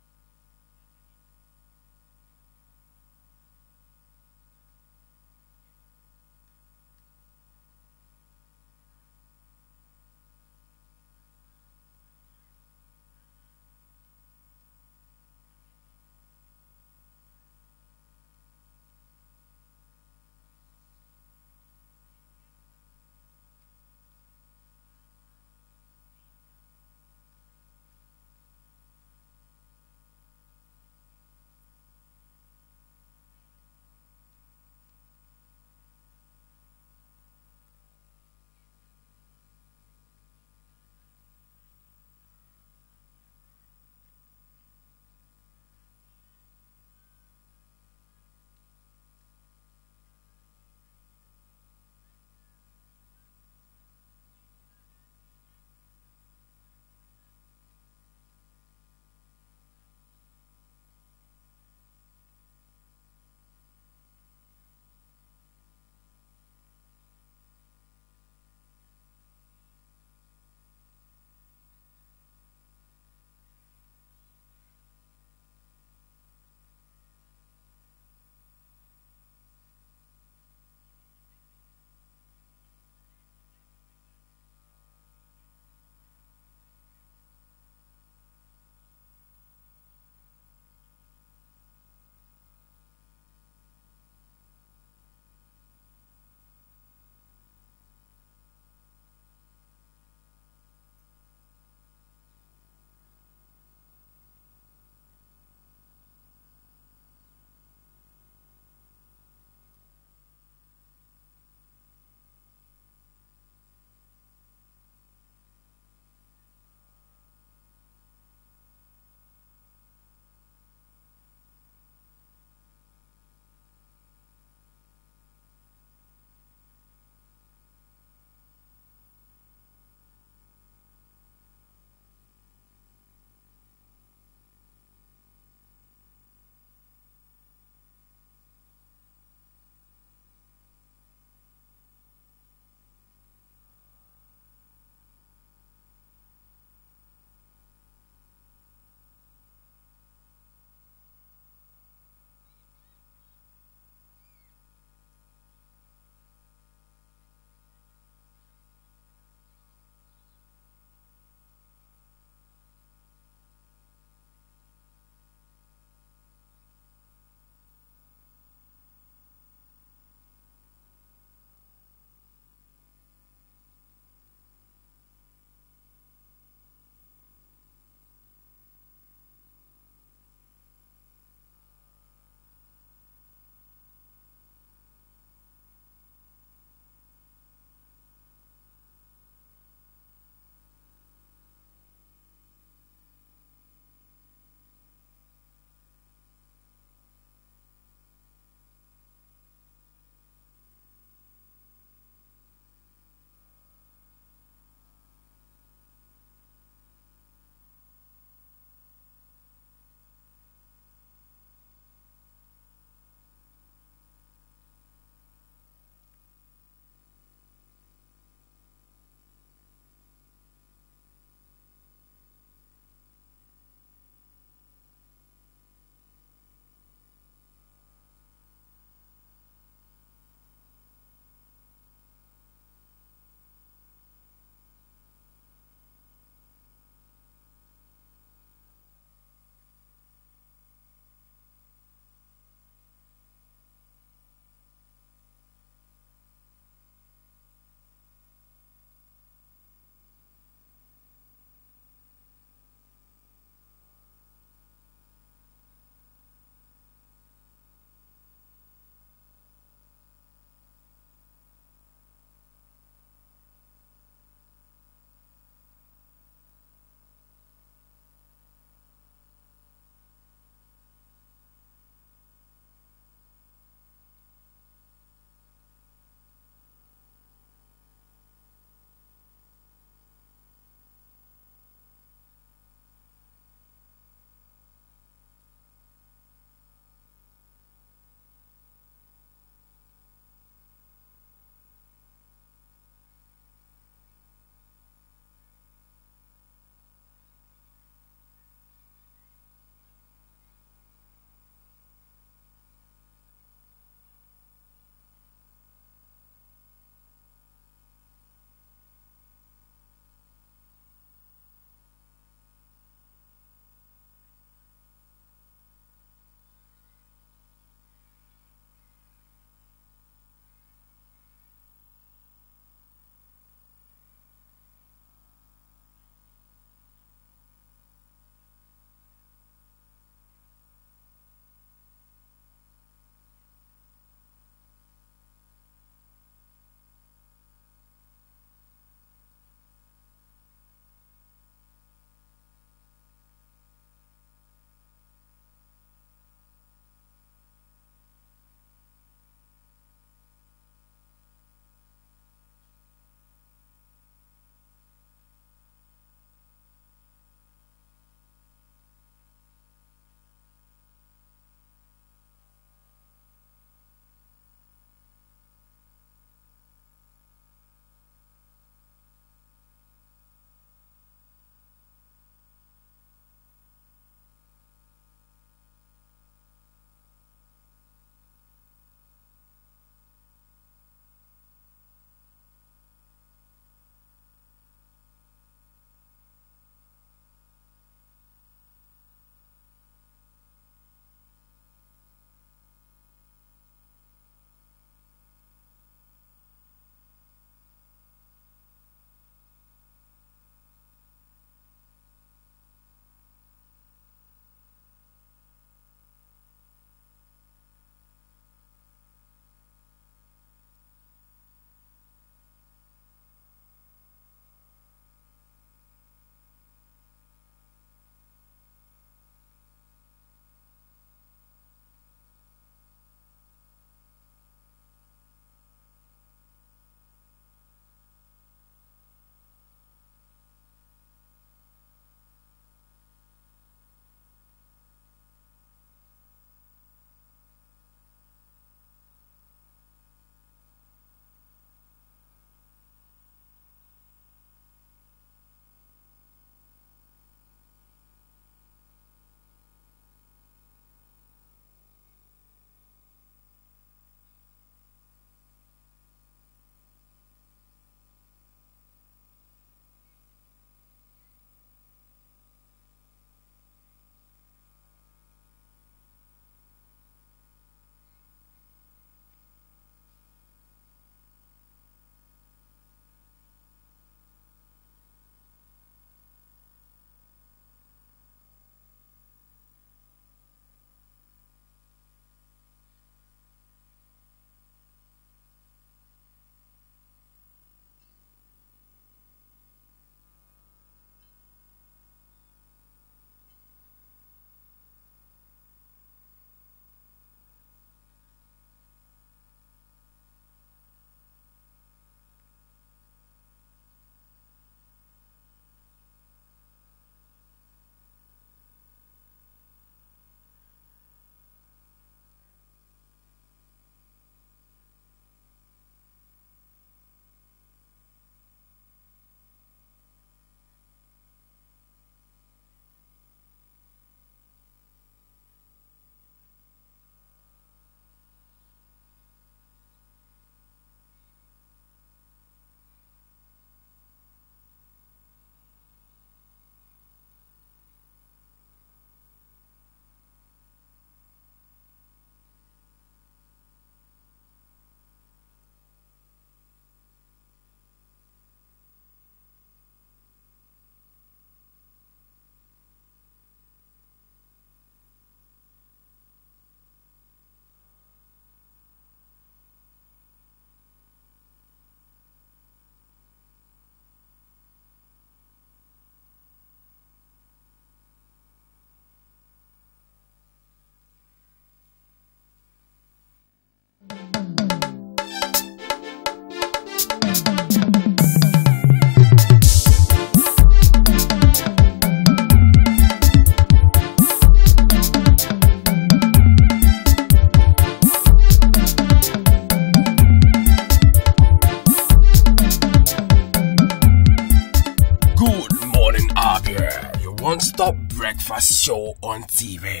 Breakfast Show on TV.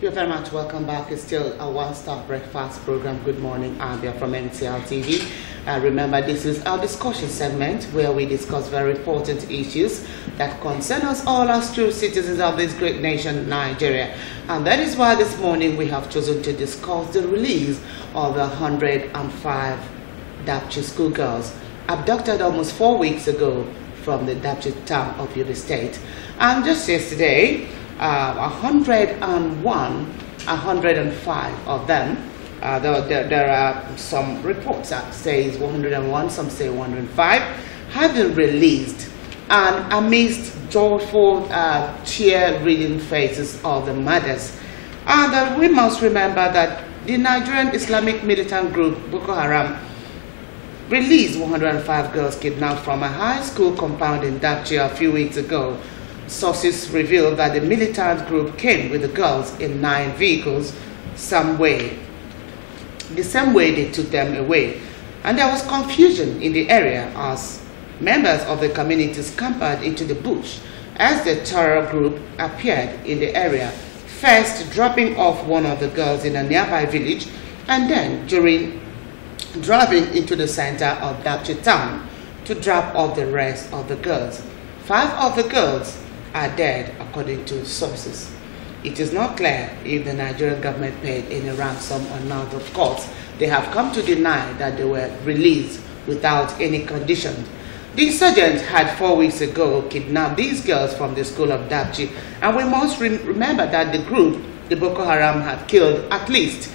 You're very much welcome back. It's still a one-stop breakfast program. Good morning, Abia from MCL TV. Remember, this is our discussion segment where we discuss very important issues that concern us all as true citizens of this great nation, Nigeria. And that is why this morning we have chosen to discuss the release of the 105 Dapchi schoolgirls abducted almost 4 weeks ago from the Dapchi town of Abia State. And just yesterday, 105 of them. There are some reports that says 101, some say 105, have been released. And amidst joyful, cheer-reading faces of the mothers. And we must remember that the Nigerian Islamic militant group Boko Haram released 105 girls kidnapped from a high school compound in Dapchi a few weeks ago. Sources revealed that the militant group came with the girls in 9 vehicles, the same way they took them away. And there was confusion in the area as members of the community scampered into the bush as the terror group appeared in the area, first dropping off one of the girls in a nearby village and then driving into the center of Dapchi town to drop off the rest of the girls. 5 of the girls are dead, according to sources. It is not clear if the Nigerian government paid any ransom or not. Of course, they have come to deny that they were released without any conditions. The insurgents had 4 weeks ago kidnapped these girls from the school of Dapchi, and we must remember that the group, the Boko Haram, had killed at least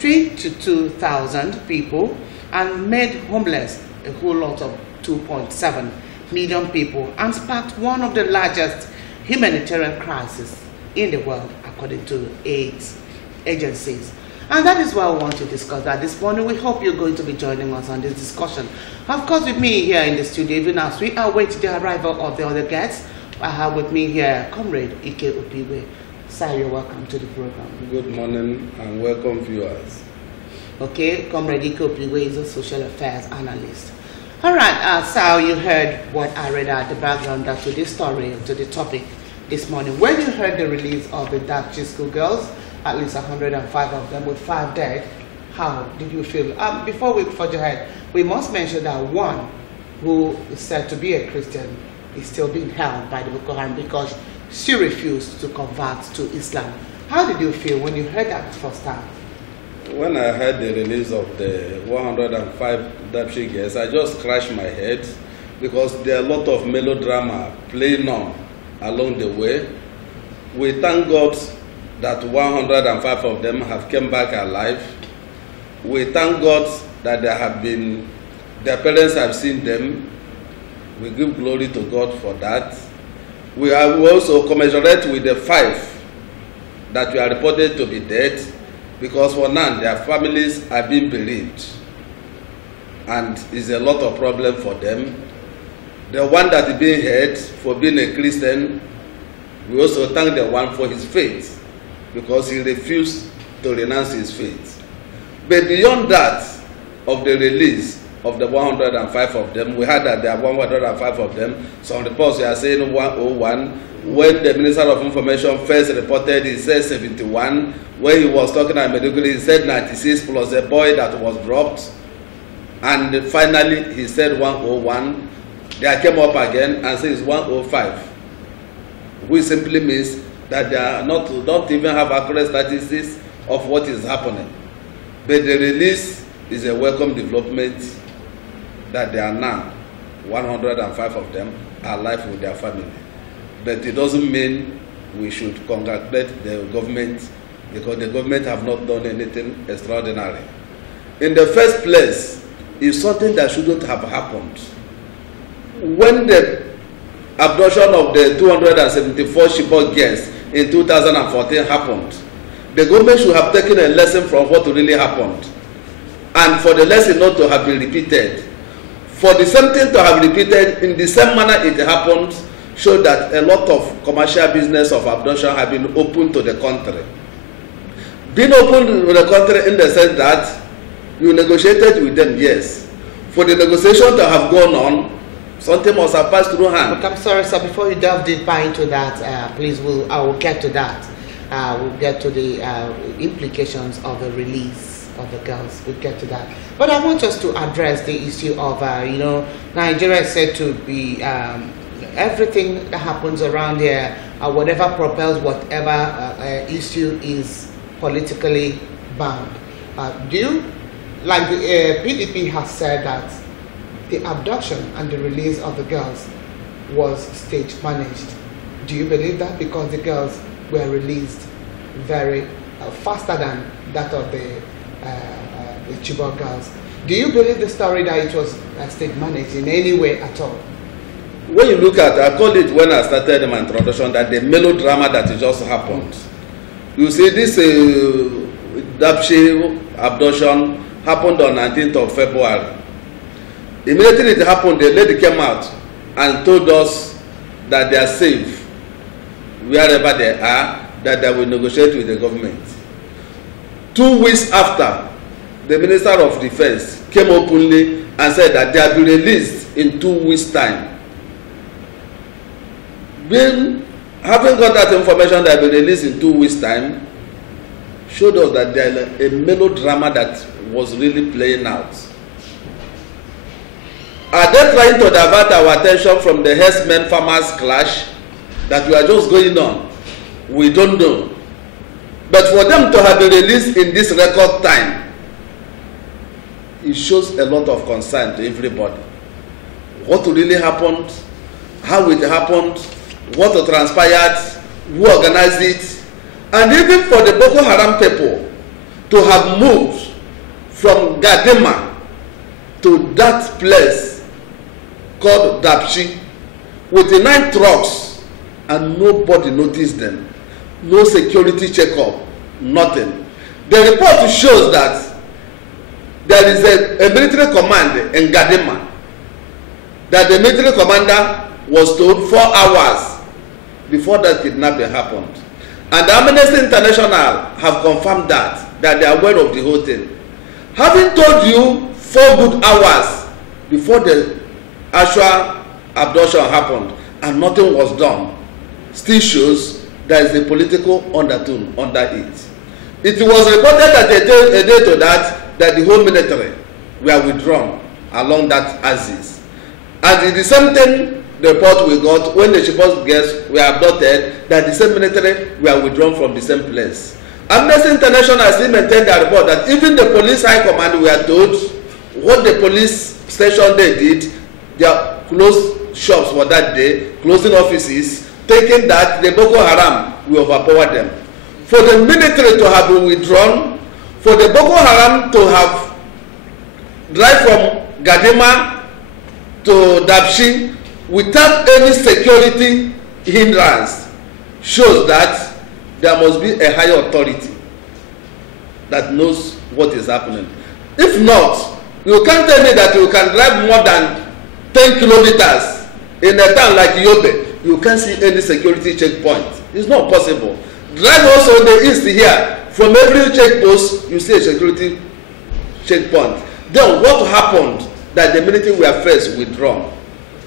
22,000 people and made homeless a whole lot of 2.7 million people and sparked one of the largest humanitarian crises in the world, according to aid agencies. And that is why we want to discuss that this morning. We hope you're going to be joining us on this discussion. Of course, with me here in the studio, even as we await the arrival of the other guests, I have with me here Comrade Ike Opiwe. Sir, you're welcome to the program. Good morning and welcome viewers. Okay, Comrade Ike Opiwe is a social affairs analyst. All right, Sal, you heard what I read at the background to this story, to the topic this morning. When you heard the release of the Dapchi schoolgirls, at least 105 of them with 5 dead, how did you feel? Before we forge ahead, we must mention that one who is said to be a Christian is still being held by the Boko Haram because she refused to convert to Islam. How did you feel when you heard that first time? When I heard the release of the 105 Dapchi girls, I just scratched my head because there are a lot of melodrama playing on along the way. We thank God that 105 of them have come back alive. We thank God that their parents have seen them. We give glory to God for that. We also commiserate with the 5 that were reported to be dead, because for now their families are being bereaved and it's a lot of problem for them. The one that is being hurt for being a Christian, we also thank the one for his faith because he refused to renounce his faith. But beyond that, of the release of the 105 of them, we heard that there are 105 of them. Some reports are saying 101. When the Minister of Information first reported, he said 71. When he was talking at Meduguri, he said 96 plus a boy that was dropped. And finally, he said 101. They came up again and said it's 105. Which simply means that they are don't even have accurate statistics of what is happening. But the release is a welcome development that they are now, 105 of them, are alive with their family. But it doesn't mean we should congratulate the government because the government have not done anything extraordinary. In the first place, it's something that shouldn't have happened. When the abduction of the 274 Chibok girls in 2014 happened, the government should have taken a lesson from what really happened. And for the lesson not to have been repeated, for the same thing to have repeated in the same manner it happened, showed that a lot of commercial business of abduction have been opened to the country. Being open to the country in the sense that you negotiated with them, yes. For the negotiation to have gone on, something must have passed through hand. But I'm sorry, sir, before you delve deeper into that, please, I will get to that. We'll get to the implications of the release of the girls. We'll get to that. But I want us to address the issue of, Nigeria is said to be, everything that happens around here, whatever propels whatever issue is politically bound. Like the PDP has said that the abduction and the release of the girls was stage managed. Do you believe that? Because the girls were released very faster than that of the Chibok girls. Do you believe the story that it was stage managed in any way at all? When you look at, I called it when I started my introduction, that the melodrama that it just happened. You see, this Dapchi abduction happened on 19th of February. Immediately it happened, the lady came out and told us that they are safe wherever they are, that they will negotiate with the government. 2 weeks after, the Minister of Defense came openly and said that they will be released in 2 weeks' time. Having got that information that will be released in 2 weeks' time, showed us that there is a melodrama that was really playing out. Are they trying to divert our attention from the herdsmen farmers clash that we are just going on? We don't know. But for them to have been released in this record time, it shows a lot of concern to everybody. What really happened, how it happened, what transpired, who organized it, and even for the Boko Haram people to have moved from Gadema to that place called Dapchi with the 9 trucks and nobody noticed them. No security checkup, nothing. The report shows that there is a military command in Gadema, that the military commander was told 4 hours before that kidnapping happened. And Amnesty International have confirmed that they are aware of the whole thing. Having told you 4 good hours before the actual abduction happened and nothing was done, still shows there is a political undertone under it. It was reported that a day to that the whole military were withdrawn along that axis. And it is the same thing the report we got when the Chibok girls were abducted, that the same military were withdrawn from the same place. Amnesty International still maintained their report that even the police high command were told what the police station they did, they closed shops for that day, closing offices, taking that the Boko Haram will overpower them. For the military to have been withdrawn, for the Boko Haram to have drive from Gadema to Dapchi without any security hindrance shows that there must be a higher authority that knows what is happening. If not, you can't tell me that you can drive more than 10 kilometers in a town like Yobe. You can't see any security checkpoint. It's not possible. Drive also in the east here. From every checkpost, you see a security checkpoint. Then what happened that the military were first withdrawn?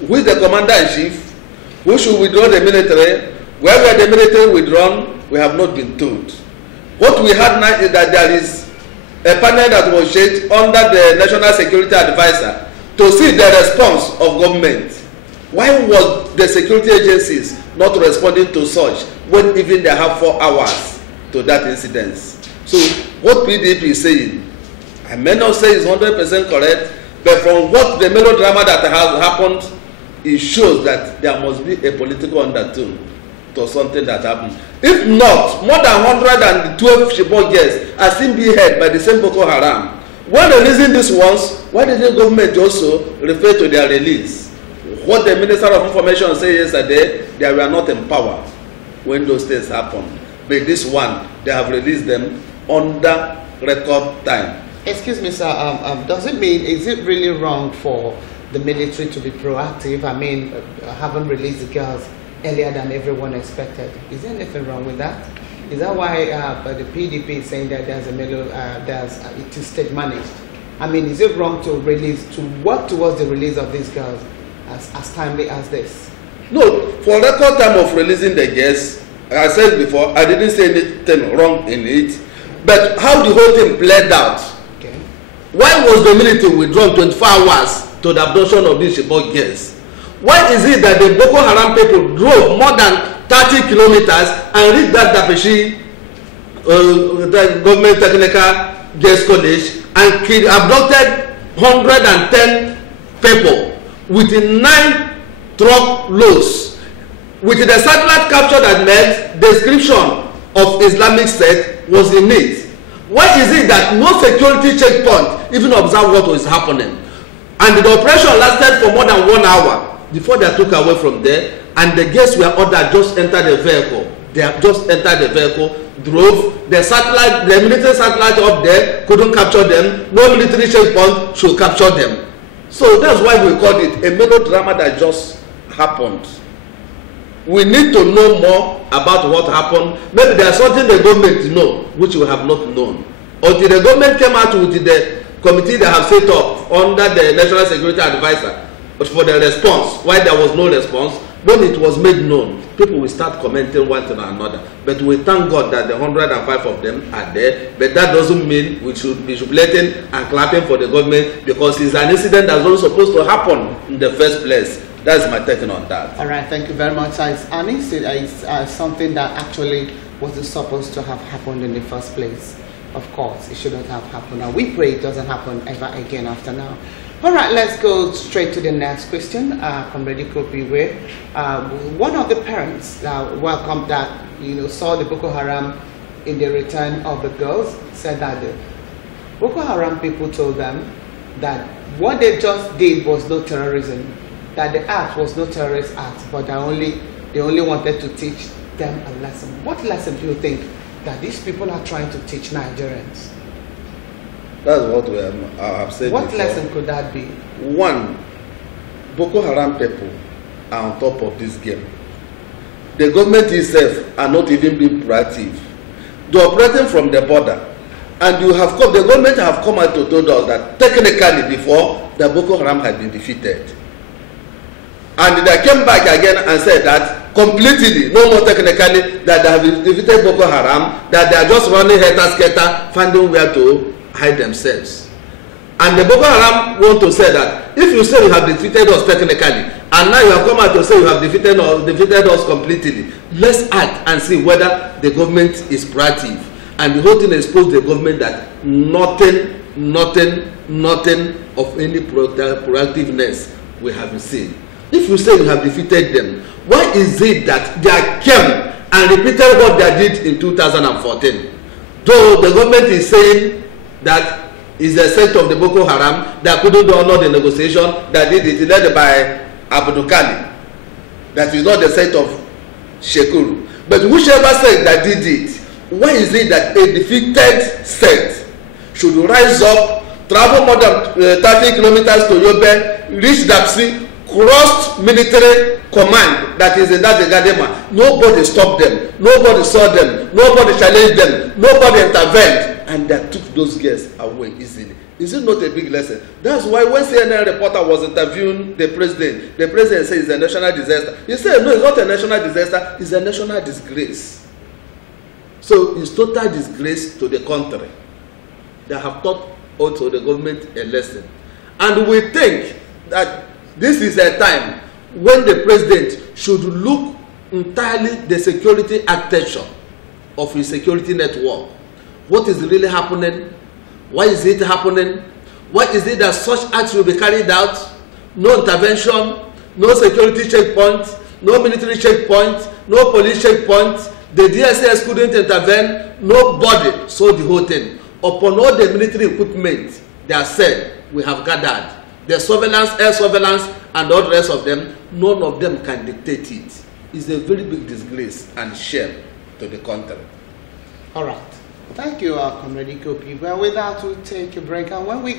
With the commander-in-chief, who should withdraw the military? Where were the military withdrawn? We have not been told. What we had now is that there is a panel that was shaped under the National Security Advisor to see the response of government. Why was the security agencies not responding to such when even they have 4 hours to that incident? So what PDP is saying, I may not say it's 100% correct, but from what the melodrama that has happened, it shows that there must be a political undertone to something that happened. If not, more than 112 Chibok girls are still being held by the same Boko Haram. When releasing these ones, why did the government also refer to their release? What the Minister of Information said yesterday, they were not in power when those things happened. But this one, they have released them under record time. Excuse me, sir, does it mean, is it really wrong for the military to be proactive? I mean, haven't released the girls earlier than everyone expected. Is there anything wrong with that? Is that why the PDP is saying that there's it is state managed? I mean, is it wrong to work towards the release of these girls as timely as this? No, for record time of releasing the girls, I said before, I didn't say anything wrong in it. But how the whole thing played out? Okay. Why was the military withdrawn 24 hours to the abduction of these Chibok girls? Why is it that the Boko Haram people drove more than 30 kilometers and reached that Dapeshi the government technical girls college and abducted 110 people with 9 truck loads? With the satellite capture that made description of Islamic sect was in it. Why is it that no security checkpoint even observed what was happening? And the operation lasted for more than 1 hour before they took away from there, and the guests were ordered just enter the vehicle. They have just entered the vehicle, drove the satellite, the military satellite up there couldn't capture them. No military checkpoint should capture them. So that's why we called it a melodrama that just happened. We need to know more about what happened. Maybe there's something the government know which we have not known. Until the government came out with the committee they have set up under the National Security Advisor for the response, why there was no response, when it was made known, people will start commenting one to another. But we thank God that the 105 of them are there. But that doesn't mean we should be jubilating and clapping for the government, because it's an incident that's not supposed to happen in the first place. That's my take on that. All right, thank you very much. It's something that actually wasn't supposed to have happened in the first place. Of course, it shouldn't have happened. And we pray it doesn't happen ever again after now. All right, let's go straight to the next question. Comrade Beware. One of the parents welcomed that, saw the Boko Haram in the return of the girls, said that the Boko Haram people told them that what they just did was no terrorism, that the act was no terrorist act, but they only wanted to teach them a lesson. What lesson do you think that these people are trying to teach Nigerians? That's what I have said. What before. lesson could that be? One, Boko Haram people are on top of this game. The government itself are not even being proactive. They are operating from the border. And the government have come out to told us that technically before, the Boko Haram had been defeated. And they came back again and said that completely, no more technically, that they have defeated Boko Haram, that they are just running helter-skelter, finding where to hide themselves. And the Boko Haram want to say that if you say you have defeated us technically, and now you have come out to say you have defeated us completely, let's act and see whether the government is proactive. And the whole thing exposed the government that nothing of any proactiveness we have seen. If you say you have defeated them, why is it that they came and repeated what they did in 2014? Though the government is saying that is the sect of the Boko Haram that couldn't honor the negotiation that did it, led by Abdul Kali. That is not the sect of Shekuru. But whichever sect that did it, why is it that a defeated sect should rise up, travel more than 30 kilometers to Yobe, reach Dapsi, crossed military command that is in that Gadema? Nobody stopped them, nobody saw them, nobody challenged them, nobody intervened, and they took those girls away easily. Is it not a big lesson? That's why when CNN reporter was interviewing the president said it's a national disaster. He said no, it's not a national disaster, it's a national disgrace. So it's total disgrace to the country. They have taught also the government a lesson. And we think that this is a time when the president should look entirely the security architecture of his security network. What is really happening? Why is it happening? Why is it that such acts will be carried out? No intervention, no security checkpoint, no military checkpoint, no police checkpoint. The DSS couldn't intervene. Nobody saw the whole thing. Upon all the military equipment they are said we have gathered, the surveillance, air surveillance, and all the rest of them, none of them can dictate it. It's a very big disgrace and shame to the country. All right. Thank you, Comrade Kopi. Well, with that, we'll take a break. And when we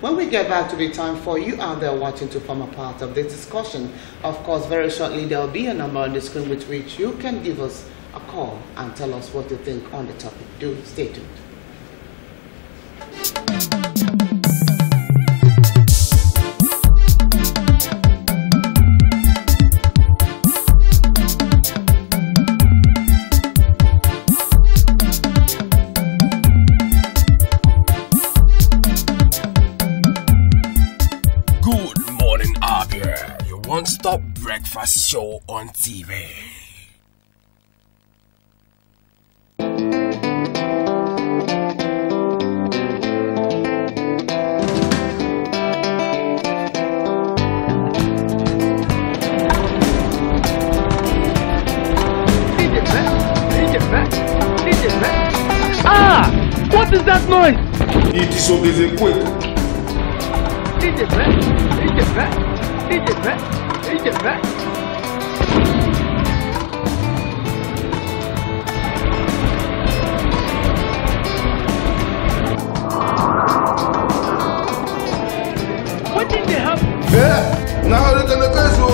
When we get back to the time for you out there watching to form a part of this discussion, of course, very shortly there will be a number on the screen with which you can give us a call and tell us what you think on the topic. Do stay tuned. Good morning, Abia, your one-stop breakfast show on TV. Ah! What is that noise? It is obeying quick. What did they happen? Yeah, now they're gonna go so.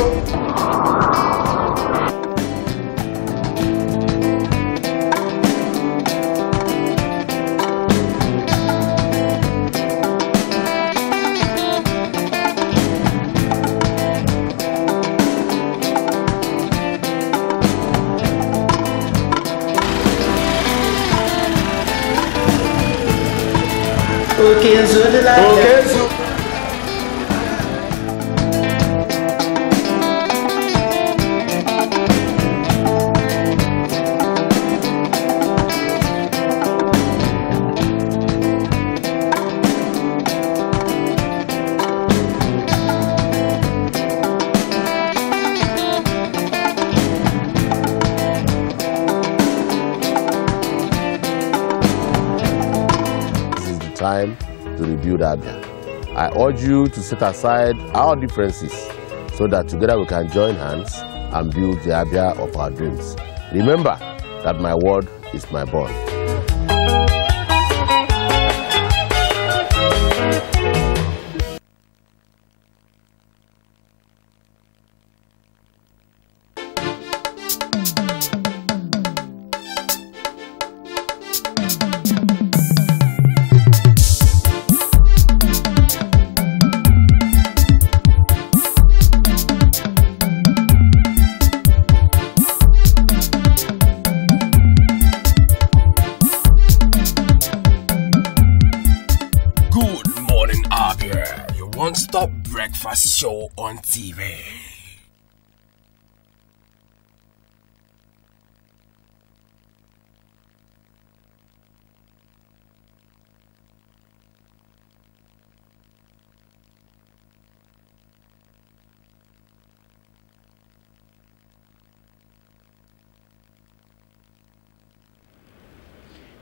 Okay, so the Okay, so. Time to rebuild Abia. I urge you to set aside our differences so that together we can join hands and build the Abia of our dreams. Remember that my word is my bond. One-stop breakfast show on TV.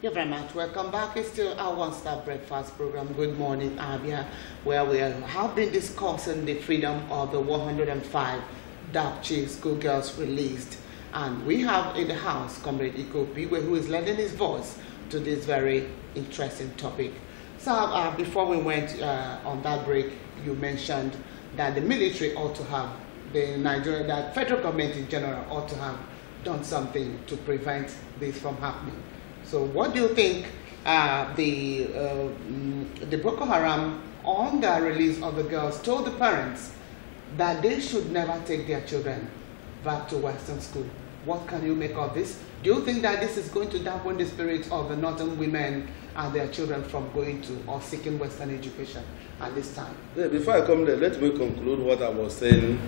You're very much welcome back. It's still our one-stop breakfast program, Good Morning Abia, where we have been discussing the freedom of the 105 Dapchi schoolgirls released. And we have in the house Comrade Ikopi, who is lending his voice to this very interesting topic. So before we went on that break, you mentioned that the military ought to have, that federal government in general ought to have done something to prevent this from happening. So what do you think the Boko Haram, on the release of the girls, told the parents that they should never take their children back to Western school? What can you make of this? Do you think that this is going to dampen the spirit of the northern women and their children from going to or seeking Western education at this time? Yeah, before I come there, let me conclude what I was saying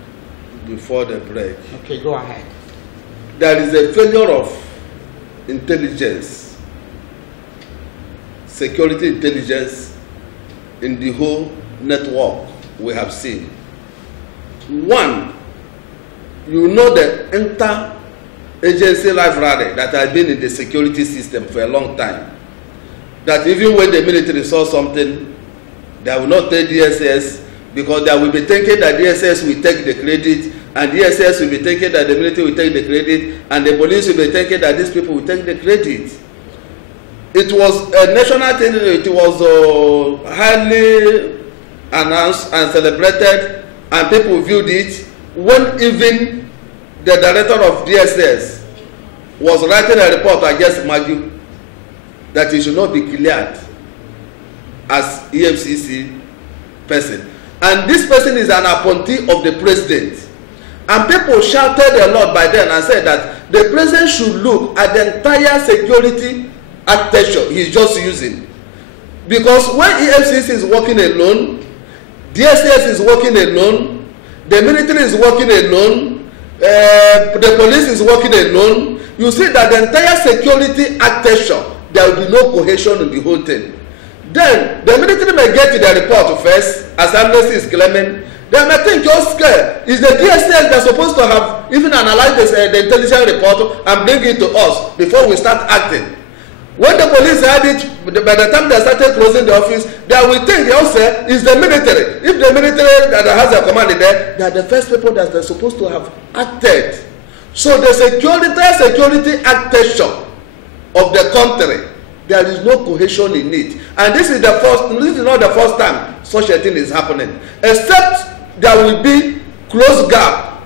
before the break. Okay, go ahead. There is a failure of intelligence, security intelligence in the whole network we have seen. One, you know the inter-agency rivalry that has been in the security system for a long time. That even when the military saw something, they will not take DSS because they will be thinking that DSS will take the credit, and DSS will be thinking that the military will take the credit, and the police will be thinking that these people will take the credit. It was a national thing. It was highly announced and celebrated, and people viewed it, when even the director of DSS was writing a report against Magu that he should not be cleared as EFCC person. And this person is an appointee of the president. And people shouted a lot by then and said that the president should look at the entire security architecture he's just using. Because when EFCC is working alone, DSS is working alone, the military is working alone, the police is working alone, you see that the entire security architecture, there will be no cohesion in the whole thing. Then the military may get to the report first, as Amnesty is claiming. They may think you're scared. Is the DSS that's supposed to have even analyzed the intelligence report and bring it to us before we start acting? When the police had it, by the time they started closing the office, they will think they also is the military. If the military that has a command there, they are the first people that they're supposed to have acted. So the security architecture of the country, there is no cohesion in it. And this is not the first time such a thing is happening. Except there will be close gap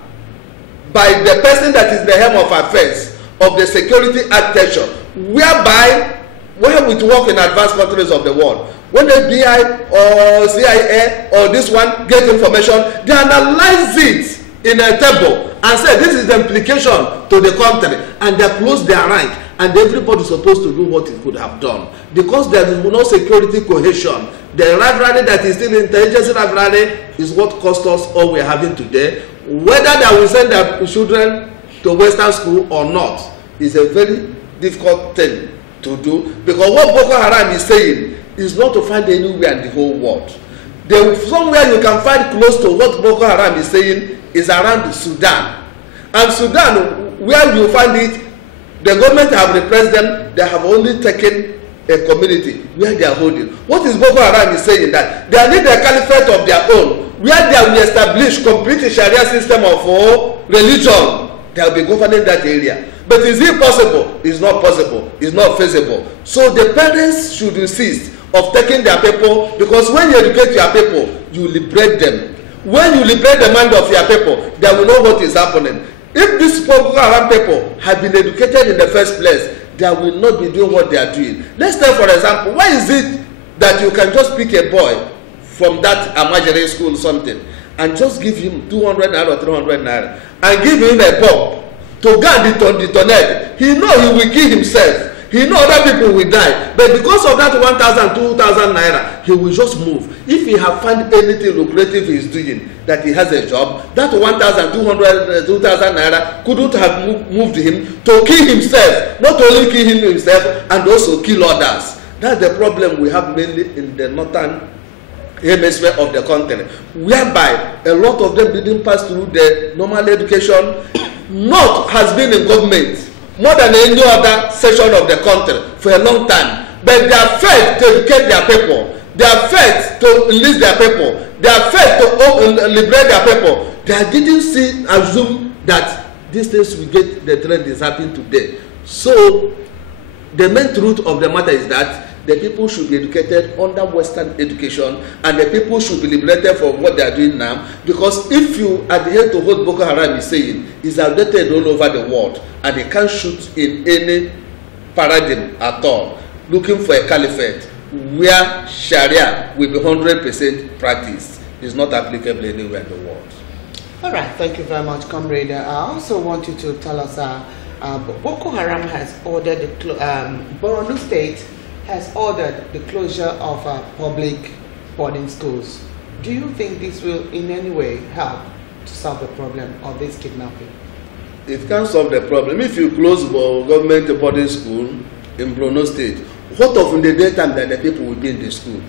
by the person that is the helm of affairs of the security architecture, whereby when we work in advanced countries of the world, when the FBI or CIA or this one get information, they analyze it in a table and say this is the implication to the country, and they close their rank, and everybody is supposed to do what it could have done. Because there is no security cohesion, the rivalry that is still intelligence rivalry is what cost us all we are having today. Whether they will send their children to Western school or not is a very difficult thing to do, because what Boko Haram is saying is not to find anywhere in the whole world. Somewhere you can find close to what Boko Haram is saying is around Sudan. And Sudan, where you find it, the government have repressed them. They have only taken a community where they are holding. What is Boko Haram is saying? That they need a caliphate of their own, where they will establish complete Sharia system of religion. They will be governing that area. But is it possible? It's not possible. It's not feasible. So the parents should insist of taking their people, because when you educate your people, you liberate them. When you liberate the mind of your people, they will know what is happening. If these Boko Haram people have been educated in the first place, they will not be doing what they are doing. Let's take, for example, why is it that you can just pick a boy from that imaginary school or something and just give him 200 naira or 300 naira and give him a bomb to go and detonate? He know he will kill himself. He know other people will die. But because of that 1,000, 2,000 naira, he will just move. If he have found anything lucrative he is doing, that he has a job, that 1,200, 2,000 naira couldn't have moved him to kill himself. Not only kill himself, and also kill others. That's the problem we have mainly in the northern hemisphere of the country, whereby a lot of them didn't pass through the normal education. North has been in government more than any other section of the country for a long time, but they are failed to educate their people. They are failed to enlist their people. They are failed to liberate their people. They didn't assume that these things will get the trend is happening today. So the main truth of the matter is that the people should be educated under Western education, and the people should be liberated from what they are doing now. Because if you adhere to what Boko Haram is saying, it's outdated all over the world, and they can't shoot in any paradigm at all. Looking for a caliphate where Sharia will be 100% practiced is not applicable anywhere in the world. All right, thank you very much, comrade. I also want you to tell us, Boko Haram has ordered Borno State has ordered the closure of public boarding schools. Do you think this will in any way help to solve the problem of this kidnapping? It can solve the problem. If you close government boarding school in Borno State, what of in the daytime that the people will be in the school?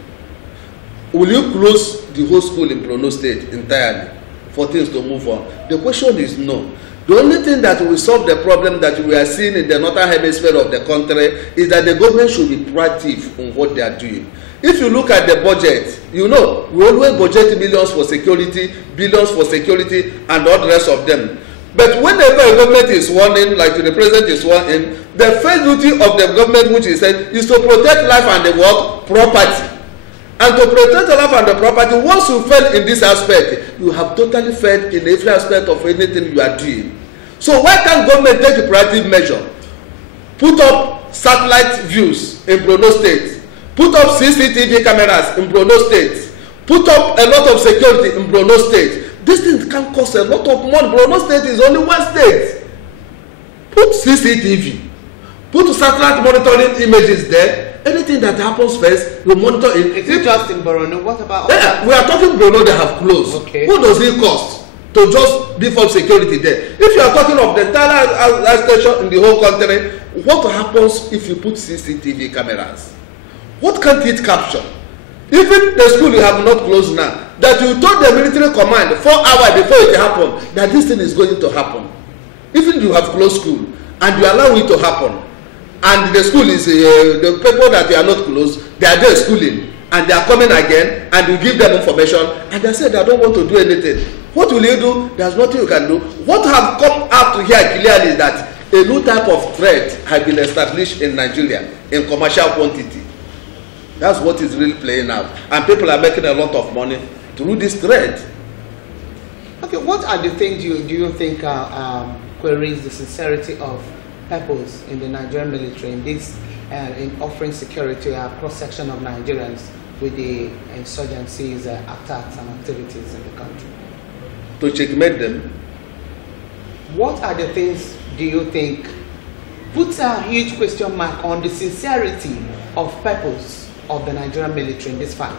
Will you close the whole school in Borno State entirely for things to move on? The question is no. The only thing that will solve the problem that we are seeing in the northern hemisphere of the country is that the government should be proactive on what they are doing. If you look at the budget, you know, we always budget millions for security, billions for security, and all the rest of them. But whenever a government is sworn in, like the president is sworn in, the first duty of the government, which is said, is to protect life and the work property. And to protect the life and the property, once you fail in this aspect, you have totally failed in every aspect of anything you are doing. So why can't government take a proactive measure? Put up satellite views in Borno State. Put up CCTV cameras in Borno State. Put up a lot of security in Borno State. This thing can cost a lot of money. Borno State is only one state. Put CCTV. Put satellite monitoring images there. Anything that happens first, we monitor it. Is it just in Borno? What about? Yeah, we are talking Borno. They have closed. Okay. What does it cost to just beef up security there? If you are talking of the entire station in the whole country, what happens if you put CCTV cameras? What can't it capture? Even the school you have not closed now, that you told the military command 4 hours before it happened that this thing is going to happen. Even you have closed school and you allow it to happen. And the school is the people that they are not closed, they are there schooling and they are coming again and you give them information and they say they don't want to do anything. What will you do? There's nothing you can do. What have come out to here clearly is that a new type of threat has been established in Nigeria in commercial quantity. That's what is really playing out. And people are making a lot of money through this threat. Okay, what are the things do you think queries the sincerity of purpose in the Nigerian military in this in offering security to a cross-section of Nigerians with the insurgencies, attacks and activities in the country? To checkmate them. What are the things do you think puts a huge question mark on the sincerity of purpose of the Nigerian military in this fight?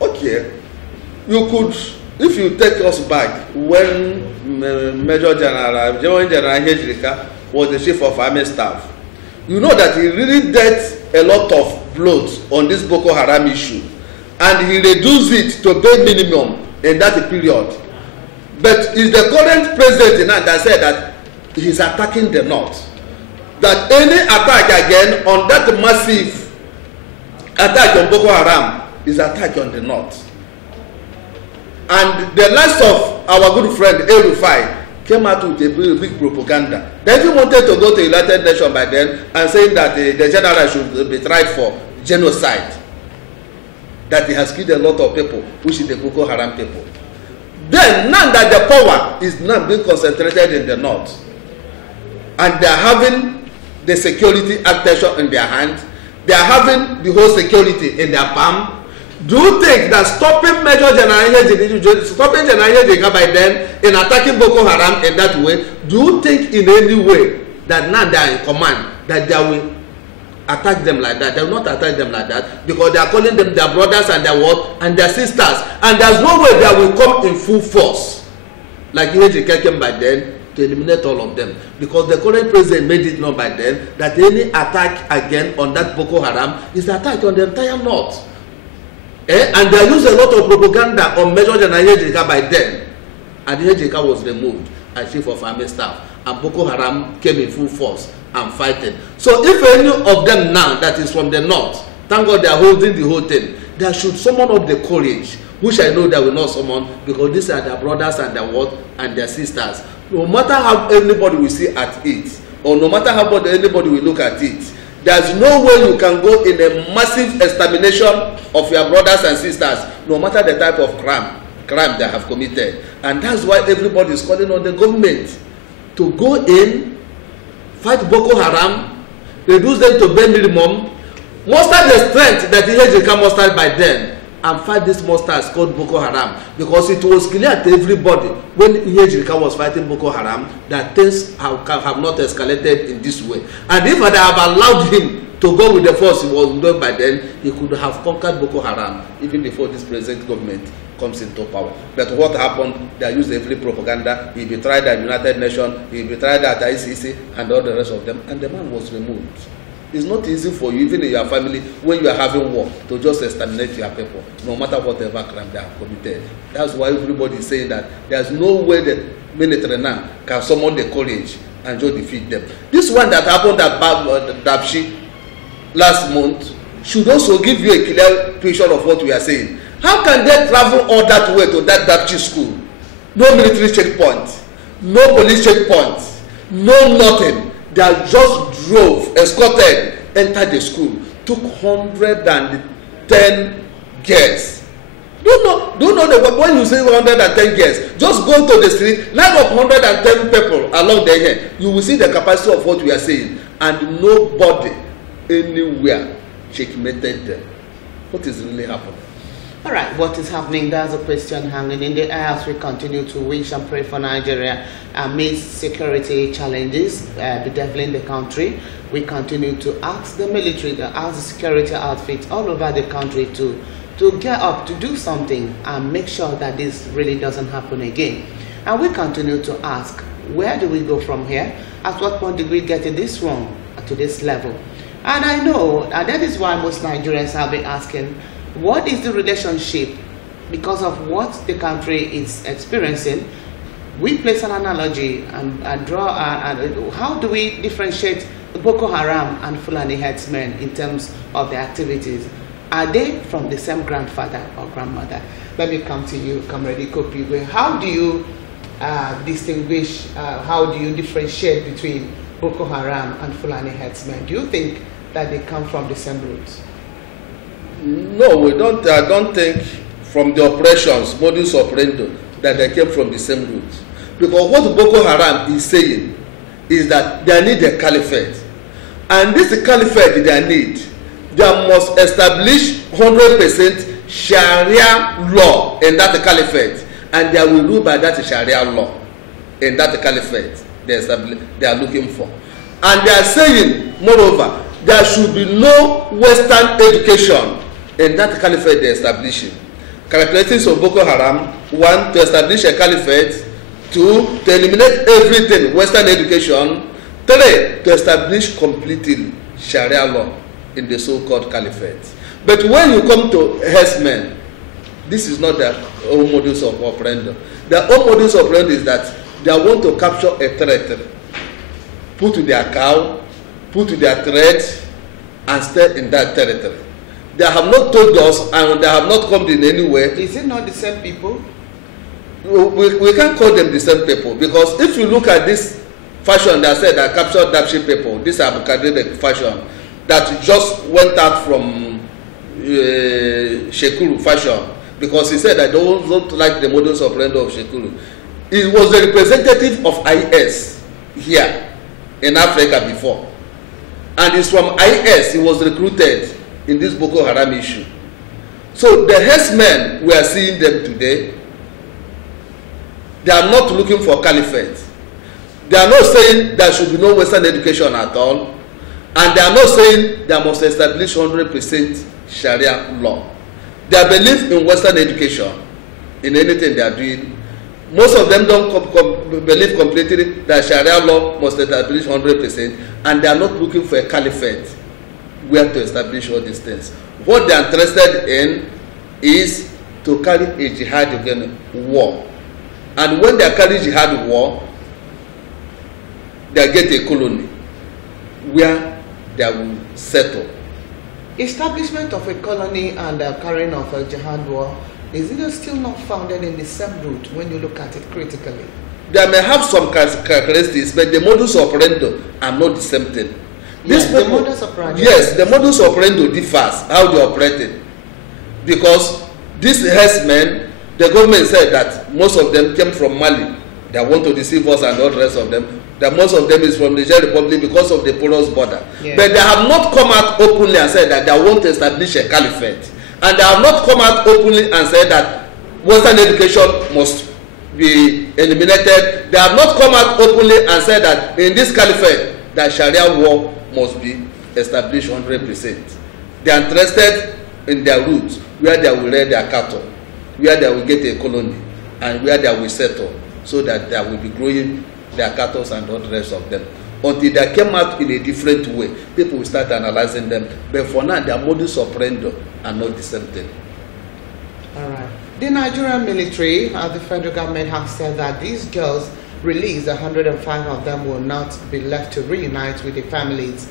Okay, you could, if you take us back when Major General Hejrika was the chief of army staff, you know that he really dealt a lot of blows on this Boko Haram issue, and he reduced it to bare minimum in that period. But is the current president now that said that he's attacking the north? That any attack again on that massive attack on Boko Haram is attack on the north. And the last of our good friend El-Rufai came out with a big propaganda. They even wanted to go to the United Nations by then and saying that the general should be tried for genocide. That he has killed a lot of people, which is the Boko Haram people. Then, now that the power is now being concentrated in the north, and they are having the security attention in their hand, they are having the whole security in their palm. Do you think that stopping Major General Hejrika by then in attacking Boko Haram in that way, do you think in any way that now they are in command, that they will attack them like that? They will not attack them like that because they are calling them their brothers and their what and their sisters, and there's no way they will come in full force like Hejrika came by then to eliminate all of them, because the current president made it known by then that any attack again on that Boko Haram is an attack on the entire north. And they used a lot of propaganda on Major General Hejrika by then, and Hejrika was removed as chief of army staff, and Boko Haram came in full force and fighting. So if any of them now that is from the north, thank God they are holding the whole thing, they should summon up the courage, which I know they will not summon, because these are their brothers and their what and their sisters. No matter how anybody will see at it, or no matter how anybody will look at it, there's no way you can go in a massive extermination of your brothers and sisters, no matter the type of crime they have committed. And that's why everybody is calling on the government to go in, fight Boko Haram, reduce them to bare minimum, muster the strength that the Hejrika mustered by then, and fight these monsters called Boko Haram, because it was clear to everybody when Hejrika was fighting Boko Haram that things have not escalated in this way. And if they have allowed him to go with the force he was doing by then, he could have conquered Boko Haram even before this present government comes into power. But what happened? They used every propaganda. He be tried at United Nations, he be tried at ICC and all the rest of them, and the man was removed. It's not easy for you, even in your family, when you are having war, to just exterminate your people, no matter whatever crime they have committed. That's why everybody is saying that there's no way the military now can summon the courage and just defeat them. This one that happened at Dabshi last month should also give you a clear picture of what we are saying. How can they travel all that way to that Dabshi school? No military checkpoint, no police checkpoint, no nothing. They just drove, escorted, entered the school, took 110 girls. Do you know that when you say 110 girls, just go to the street, line up 110 people along the here, you will see the capacity of what we are saying, and nobody anywhere checkmated them. What is really happening? All right, what is happening? That's a question hanging in the air as we continue to wish and pray for Nigeria amidst security challenges bedeviling the country. We continue to ask the military, ask the security outfits all over the country to get up, to do something and make sure that this really doesn't happen again. And we continue to ask, where do we go from here? At what point did we get this wrong to this level? And I know that is why most Nigerians have been asking, what is the relationship because of what the country is experiencing? We place an analogy and draw, how do we differentiate Boko Haram and Fulani headsmen in terms of their activities? Are they from the same grandfather or grandmother? Let me come to you, Comrade Kopi. How do you distinguish, how do you differentiate between Boko Haram and Fulani headsmen? Do you think that they come from the same roots? No, we don't. I don't think from the operations, modus operandi, that they came from the same roots. Because what Boko Haram is saying is that they need a caliphate. And this caliphate they need, they must establish 100% Sharia law in that caliphate, and they will rule by that Sharia law in that caliphate they are looking for. And they are saying, moreover, there should be no Western education in that caliphate they are establishing. Characteristics of Boko Haram: 1, to establish a caliphate; 2, to eliminate everything Western education; 3, to establish completely Sharia law in the so-called caliphate. But when you come to herdsmen, this is not their own modus operandi. Their own modus operandi is that they want to capture a territory, put to their cow, put to their thread, and stay in that territory. They have not told us, and they have not come in any way. Is it not the same people? We can't call them the same people, because if you look at this fashion that said that captured Dapchi people, this Abukadede fashion that just went out from Shekuru fashion, because he said that they don't like the modus operandi of Shekuru. He was the representative of IS here in Africa before, and it's from IS he was recruited in this Boko Haram issue. So the herdsmen, we are seeing them today, they are not looking for caliphate. They are not saying there should be no Western education at all, and they are not saying they must establish 100% Sharia law. They believe in Western education, in anything they are doing. Most of them don't believe completely that Sharia law must establish 100%, and they are not looking for a caliphate where to establish all these things. What they are interested in is to carry a jihad against war. And when they carry jihad war, they get a colony where they will settle. Establishment of a colony and the carrying of a jihad war, is it still not founded in the same root when you look at it critically? They may have some characteristics, but the modus operandi are not the same thing. Yes, the modus operandi. Yes, the modus operandi differs, how they operate it. Because these herdsmen, the government said that most of them came from Mali. They want to deceive us and all the rest of them. That most of them is from the Niger Republic because of the porous border. Yeah. But they have not come out openly and said that they want to establish a caliphate. And they have not come out openly and said that Western education must be eliminated. They have not come out openly and said that in this caliphate, that Sharia law must be established 100%. They are interested in their roots, where they will rear their cattle, where they will get a colony, and where they will settle, so that they will be growing their cattle and all the rest of them. Until they came out in a different way, people will start analyzing them. But for now, their modus operandi are not the same thing. All right. The Nigerian military, the federal government has said that these girls released, 105 of them will not be left to reunite with their families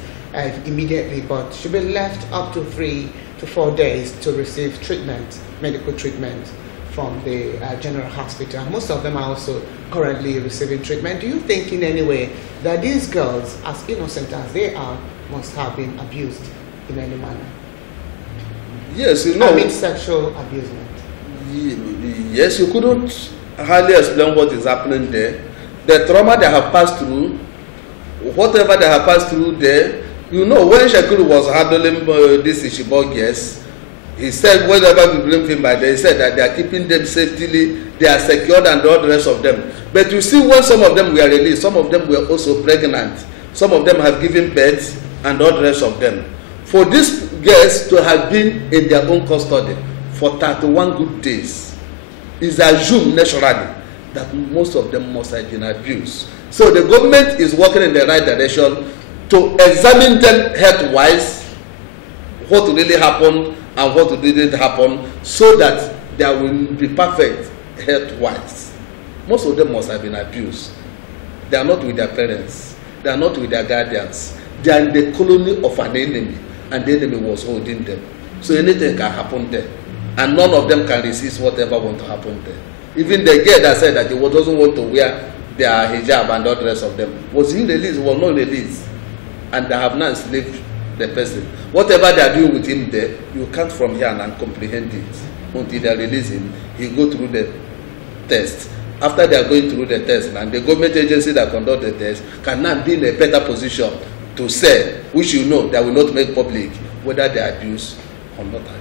immediately, but should be left up to 3 to 4 days to receive treatment, medical treatment from the general hospital. Most of them are also currently receiving treatment. Do you think in any way that these girls, as innocent as they are, must have been abused in any manner? Yes, you know. Amid sexual abusement. Yes, you couldn't hardly explain what is happening there. The trauma they have passed through, whatever they have passed through there, you know, when Shakuru was handling this Ishibog, yes, he said, whatever we blame him by there, he said that they are keeping them safely, they are secured and all the rest of them. But you see, when some of them were released, some of them were also pregnant, some of them have given birth and all the rest of them. For these girls to have been in their own custody for 31 good days, is assumed naturally that most of them must have been abused. So the government is working in the right direction to examine them health-wise, what really happened and what didn't happen, so that there will be perfect health-wise. Most of them must have been abused. They are not with their parents. They are not with their guardians. They are in the colony of an enemy, and the enemy was holding them. So anything can happen there. And none of them can resist whatever want to happen there. Even the girl that said that he doesn't want to wear their hijab and all the rest of them, was he released? Was not released. And they have now enslaved the person. Whatever they are doing with him there, you can't from here and comprehend it. Until they release him, he go through the test. After they are going through the test, and the government agency that conduct the test can now be in a better position to say, which you know, they will not make public, whether they are abused or not abused.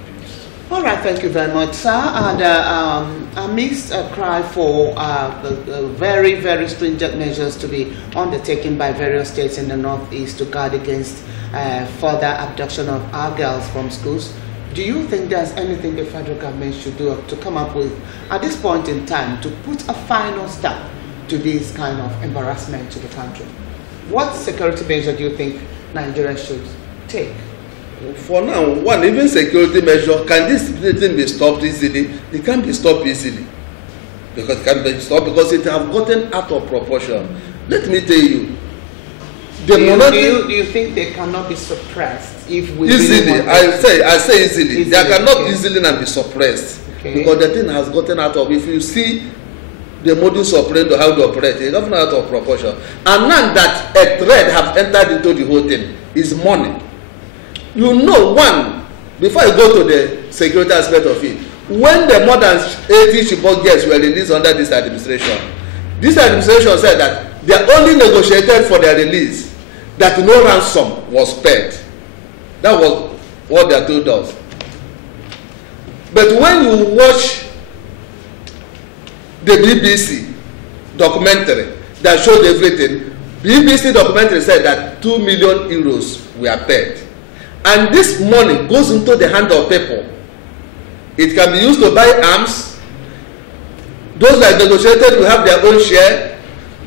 All right, thank you very much, sir. And amidst a cry for the very, very stringent measures to be undertaken by various states in the Northeast to guard against further abduction of our girls from schools, do you think there's anything the federal government should do to come up with, at this point in time, to put a final stop to this kind of embarrassment to the country? What security measure do you think Nigeria should take? For now, one, even security measure, can this thing be stopped easily? It can't be stopped easily. Because it can't be stopped because it has gotten out of proportion. Let me tell you. Do you think they cannot be suppressed if we easily? Really I say easily. They cannot easily and be suppressed. Because the thing has gotten out of, if you see the modus operandi how they operate, it's gotten out of proportion. And now that a thread have entered into the whole thing is money. You know, one, before I go to the security aspect of it, when the more than 80 Chibok girls were released under this administration said that they only negotiated for their release, that no ransom was paid. That was what they told us. But when you watch the BBC documentary that showed everything, BBC documentary said that 2 million euros were paid. And this money goes into the hand of people. It can be used to buy arms. Those that negotiated will have their own share.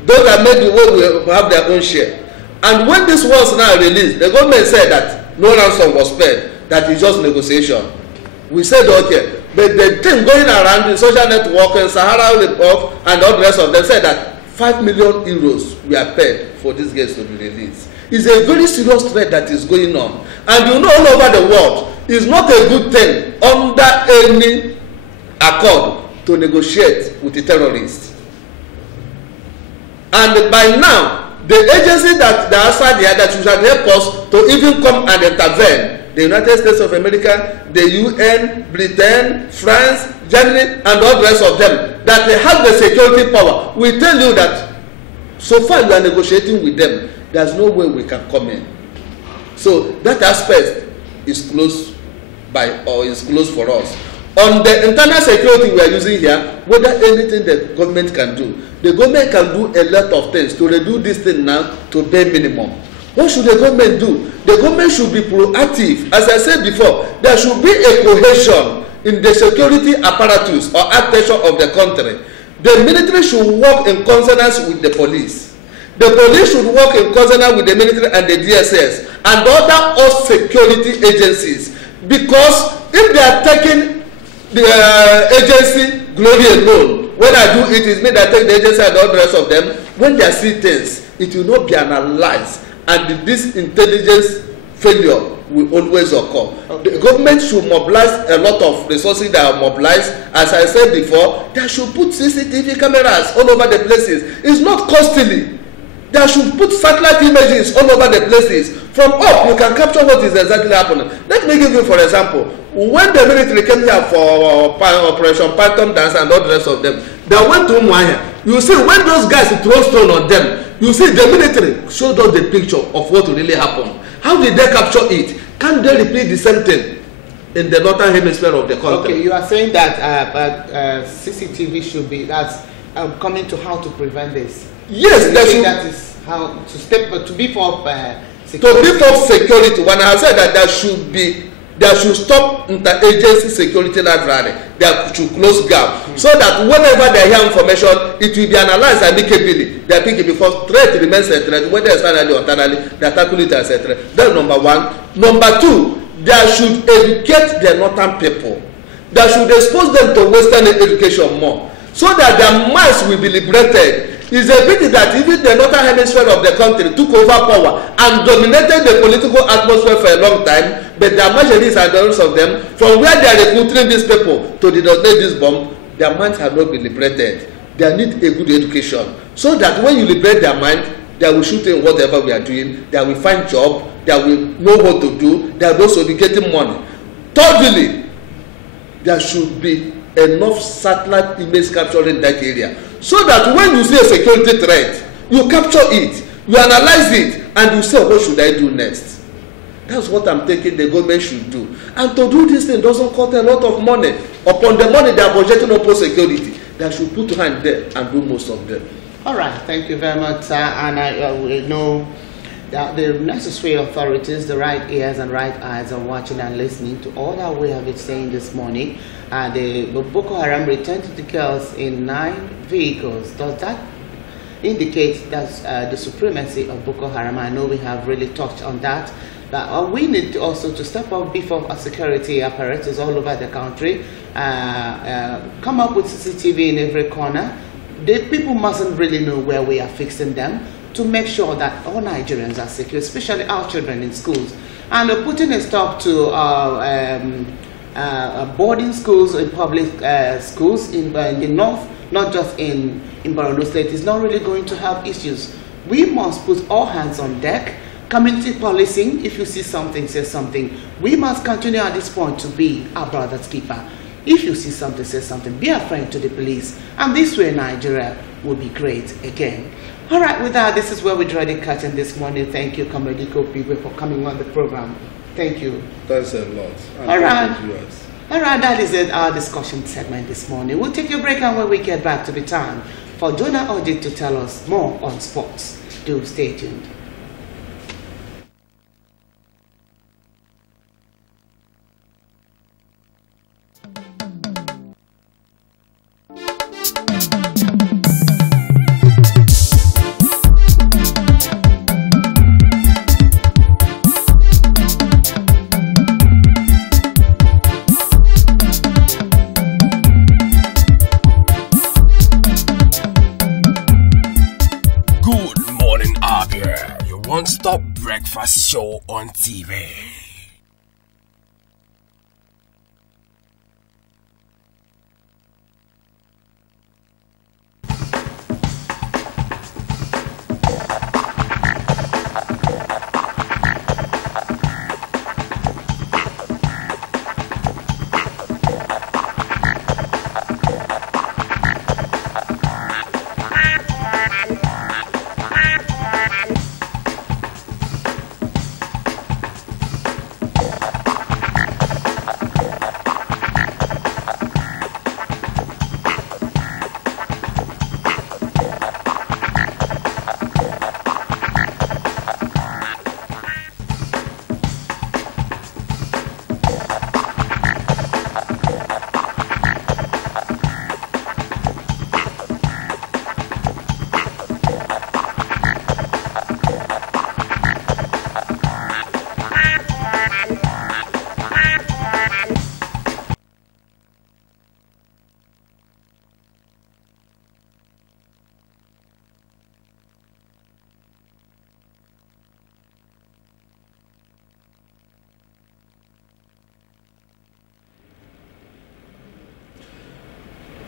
Those that made the war will have their own share. And when this was now released, the government said that no ransom was paid, that is just negotiation. We said, okay. But the thing going around in social network and Sahara Report and all the rest of them said that 5 million euros were paid for these guys to be released. It's a very serious threat that is going on. And you know, all over the world, it's not a good thing under any accord to negotiate with the terrorists. And by now, the agency that are outside here that should help us to even come and intervene, the United States of America, the UN, Britain, France, Germany, and all the rest of them, that they have the security power, we tell you that so far we are negotiating with them. There's no way we can come in. So that aspect is closed is closed for us. On the internal security we are using here, whether anything the government can do, the government can do a lot of things to reduce this thing now to bare minimum. What should the government do? The government should be proactive. As I said before, there should be a cohesion in the security apparatus or architecture of the country. The military should work in consonance with the police. The police should work in consonance with the military and the DSS and other all security agencies. Because if they are taking the agency glory alone, when I do it, it's me that take the agency and all the rest of them. When they see things, it will not be analyzed, and this intelligence failure will always occur. Okay. The government should mobilize a lot of resources that are mobilized. As I said before, they should put CCTV cameras all over the places. It's not costly. They should put satellite images all over the places. From up, you can capture what is exactly happening. Let me give you, for example, when the military came here for Operation Python Dance and all the rest of them, they went to Umuahia. You see, when those guys throw stone on them, you see the military showed us the picture of what really happened. How did they capture it? Can they repeat the same thing in the northern hemisphere of the country? Okay, you are saying that CCTV should be coming to how to prevent this. Yes, that is how to step to beef up security. To beef up security. When I said that there should stop interagency security library. There should close gap so that whenever they hear information, it will be analyzed amicably. They are thinking before threat remains a threat, whether externally or internally, they tackle it as a threat. That's number one. Number two, they should educate the northern people. They should expose them to Western education more, so that their minds will be liberated. It's a pity that even the northern hemisphere of the country took over power and dominated the political atmosphere for a long time, but the majorities and the rest of them, from where they are recruiting these people to detonate this bomb, their minds have not been liberated. They need a good education, so that when you liberate their mind, they will shoot in whatever we are doing, they will find job, they will know what to do, they will also be getting money. Thirdly, there should be enough satellite image capture in that area, so that when you see a security threat, you capture it, you analyze it, and you say, what should I do next? That's what I'm thinking the government should do. And to do this thing doesn't cost a lot of money. Upon the money they are budgeting upon security, they should put hand there and do most of them. All right, thank you very much, sir. And I will know that the necessary authorities, the right ears and right eyes, are watching and listening to all that we have been saying this morning. The Boko Haram returned to the girls in 9 vehicles. Does that indicate that the supremacy of Boko Haram? I know we have really touched on that. But we need also to step up before our security apparatus all over the country. Come up with CCTV in every corner. The people mustn't really know where we are fixing them, to make sure that all Nigerians are secure, especially our children in schools. And putting a stop to boarding schools and public schools in the north, not just in Borno State, is not really going to have issues. We must put all hands on deck. Community policing, if you see something, say something. We must continue at this point to be our brother's keeper. If you see something, say something. Be a friend to the police. And this way Nigeria will be great again. All right, with that, this is where we draw the curtain this morning. Thank you, Comrade Kopi, for coming on the program. Thank you. Thanks a lot. All right. All right, that is it, our discussion segment this morning. We'll take a break, and when we get back to the time for Jonah Audit to tell us more on sports. Do stay tuned. One-stop breakfast show on TV.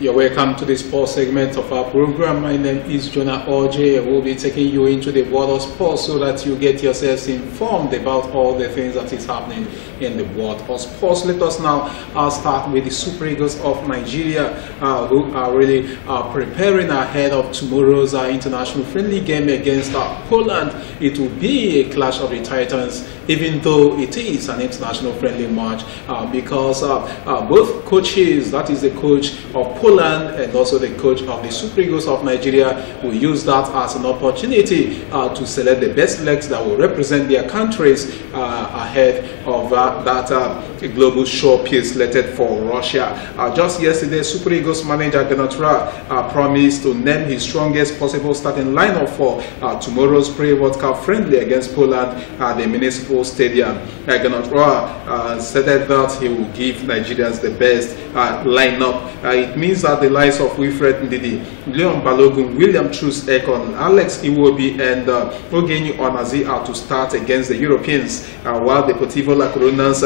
You're welcome to the sports segment of our program. My name is Jonah OJ. We'll be taking you into the world of sports so that you get yourselves informed about all the things that is happening in the world of sports. Let us now start with the Super Eagles of Nigeria, who are really preparing ahead of tomorrow's international friendly game against Poland. It will be a clash of the Titans, even though it is an international friendly match, because both coaches, that is the coach of Poland and also the coach of the Super Eagles of Nigeria, will use that as an opportunity to select the best legs that will represent their countries ahead of that global showpiece slated for Russia. Just yesterday, Super Eagles manager Ganatura promised to name his strongest possible starting lineup for tomorrow's pre-World Cup friendly against Poland at the Municipal Stadium. Ganatura stated that he will give Nigerians the best lineup. It means that the likes of Wilfred Ndidi, Leon Balogun, William Truss Ekon, Alex Iwobi, and Ogeni Onazi are to start against the Europeans, while the Deportivo La Corona's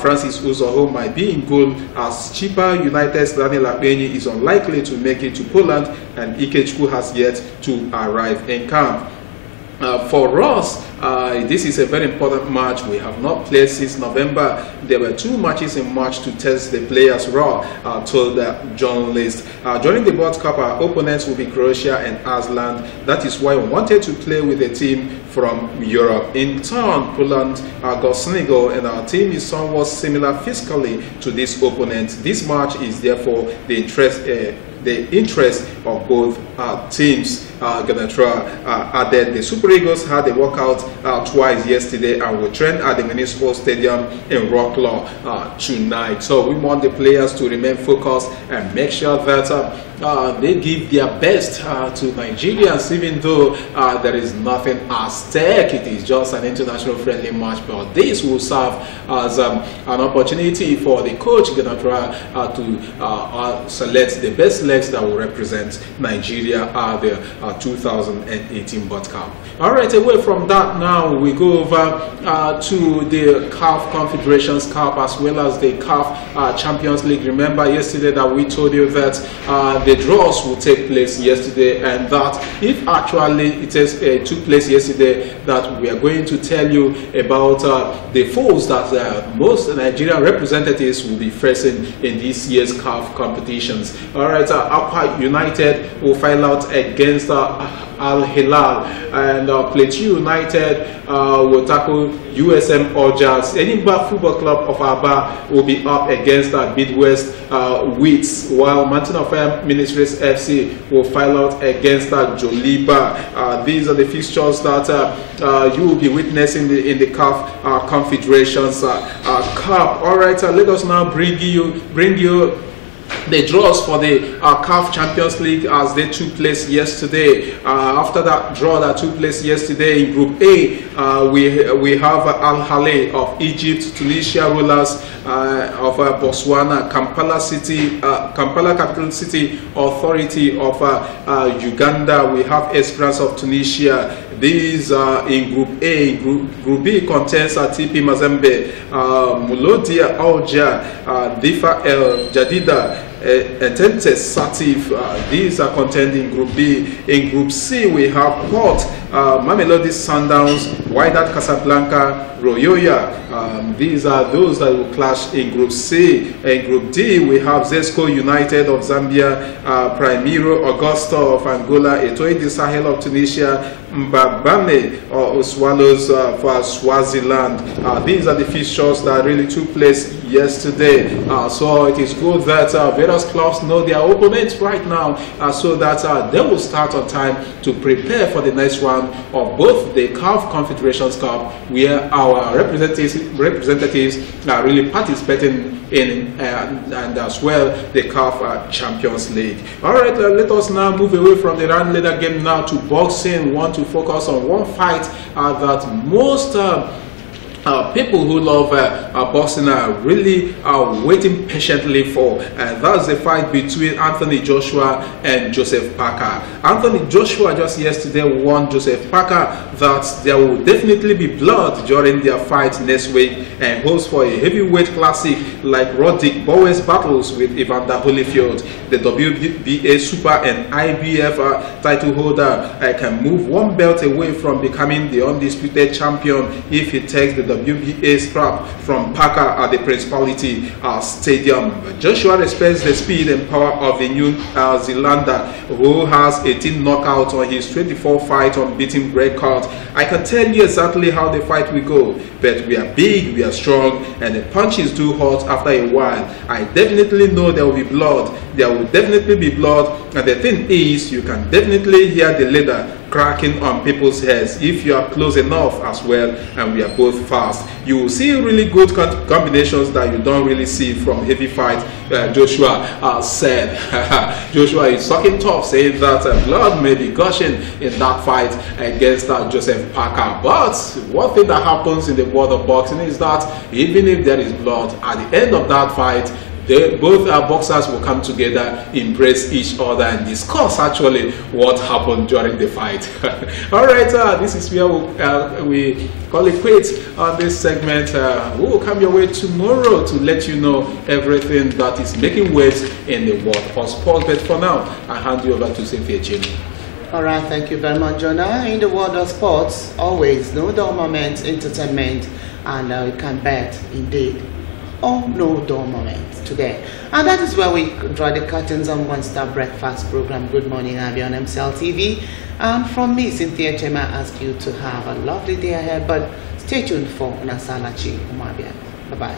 Francis Uzoho might be in goal, as Chipa United's Daniel Akpenyi is unlikely to make it to Poland, and Ikechukwu has yet to arrive in camp. For us, this is a very important match. We have not played since November. There were 2 matches in March to test the players raw, told the journalist. During the World Cup, our opponents will be Croatia and Iceland. That is why we wanted to play with a team from Europe. In turn, Poland got Senegal, and our team is somewhat similar physically to this opponent. This match is therefore the interest of both teams. Ganatura added the Super Eagles had a workout twice yesterday and will train at the Municipal Stadium in Wroclaw tonight. So we want the players to remain focused and make sure that they give their best to Nigerians, even though there is nothing at stake. It is just an international friendly match, but this will serve as an opportunity for the coach Ganatura to select the best legs that will represent Nigeria at the 2018 World Cup. All right, away from that, now we go over to the CAF Confederations Cup as well as the CAF Champions League. Remember yesterday that we told you that the draws will take place yesterday, and that if actually it took place yesterday, that we are going to tell you about the foes that most Nigerian representatives will be facing in this year's CAF competitions. All right, Abia United will file out against Al Hilal, and Plateau United will tackle USM Orjas. Edinburgh Football Club of Abia will be up against Midwest Wits, while Mountain of Fire Ministries FC will file out against Joliba. These are the fixtures that you will be witnessing in the CAF Confederations Cup. All right, let us now bring you the draws for the CAF Champions League as they took place yesterday. After that draw that took place yesterday in Group A, we have Al Hilal of Egypt, Tunisia Rollers of Botswana, Kampala Capital City Authority of Uganda. We have Esperance of Tunisia. These are in Group A. Group B contains TP Mazembe, Mulodia Alja, Difa El Jadida, Entente Satif. These are contained in Group B. In Group C, we have Port, Mamelodi Sundowns, Wydad Casablanca, Royoya. These are those that will clash in Group C. In Group D, we have Zesco United of Zambia, Primeiro Augusta of Angola, Etoile Sahel of Tunisia, Mbabane or Swallows for Swaziland. These are the fixtures that really took place yesterday. So it is good that various clubs know their opponents right now, so that they will start on time to prepare for the next round of both the CAF Confederations Cup, where our representatives are really participating in, and as well the CAF Champions League. All right, let us now move away from the round leader game now to boxing. Want to focus on one fight that most people who love boxing are really waiting patiently for, and that's the fight between Anthony Joshua and Joseph Parker. Anthony Joshua just yesterday won Joseph Parker that there will definitely be blood during their fight next week and hopes for a heavyweight classic like Roddick Bowe's battles with Evander Holyfield. The WBA Super and IBF title holder can move one belt away from becoming the undisputed champion if he takes the WBA strap from Parker at the Principality Stadium. Joshua respects the speed and power of the New Zealander, who has 18 knockouts on his 24-fight unbeaten record. I can tell you exactly how the fight will go, but we are big, we are strong, and the punches do hurt after a while. I definitely know there will be blood. There will definitely be blood, and the thing is, you can definitely hear the leather cracking on people's heads if you are close enough as well, and we are both fast. You will see really good combinations that you don't really see from heavy fight. Joshua said. Joshua is talking tough, saying that blood may be gushing in that fight against Joseph Parker. But one thing that happens in the world of boxing is that even if there is blood, at the end of that fight, both boxers will come together, embrace each other, and discuss actually what happened during the fight. All right, this is where we call it quits on this segment. We will come your way tomorrow to let you know everything that is making waves in the world of sports. But for now, I hand you over to Cynthia Chin. All right, thank you very much, Jonah. In the world of sports, always no dull moment, entertainment, and you can bet indeed. Oh, no dull moment today. And that is where we draw the curtains on One Star Breakfast program, Good Morning Abia on MCL TV. And from me, Cynthia Chema, I ask you to have a lovely day ahead, but stay tuned for Nasalachi Umabia. Bye-bye.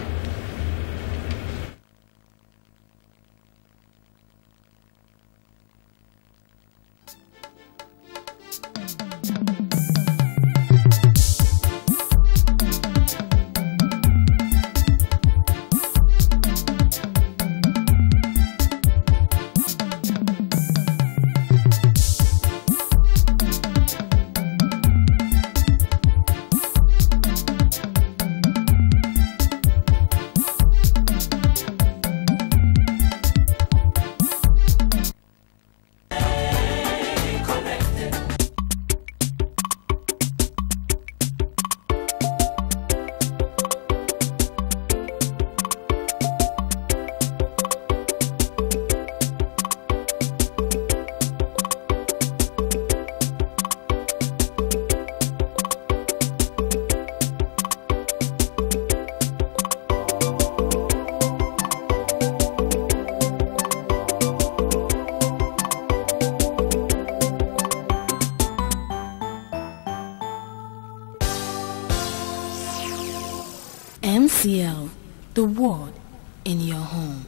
MCL, the word in your home.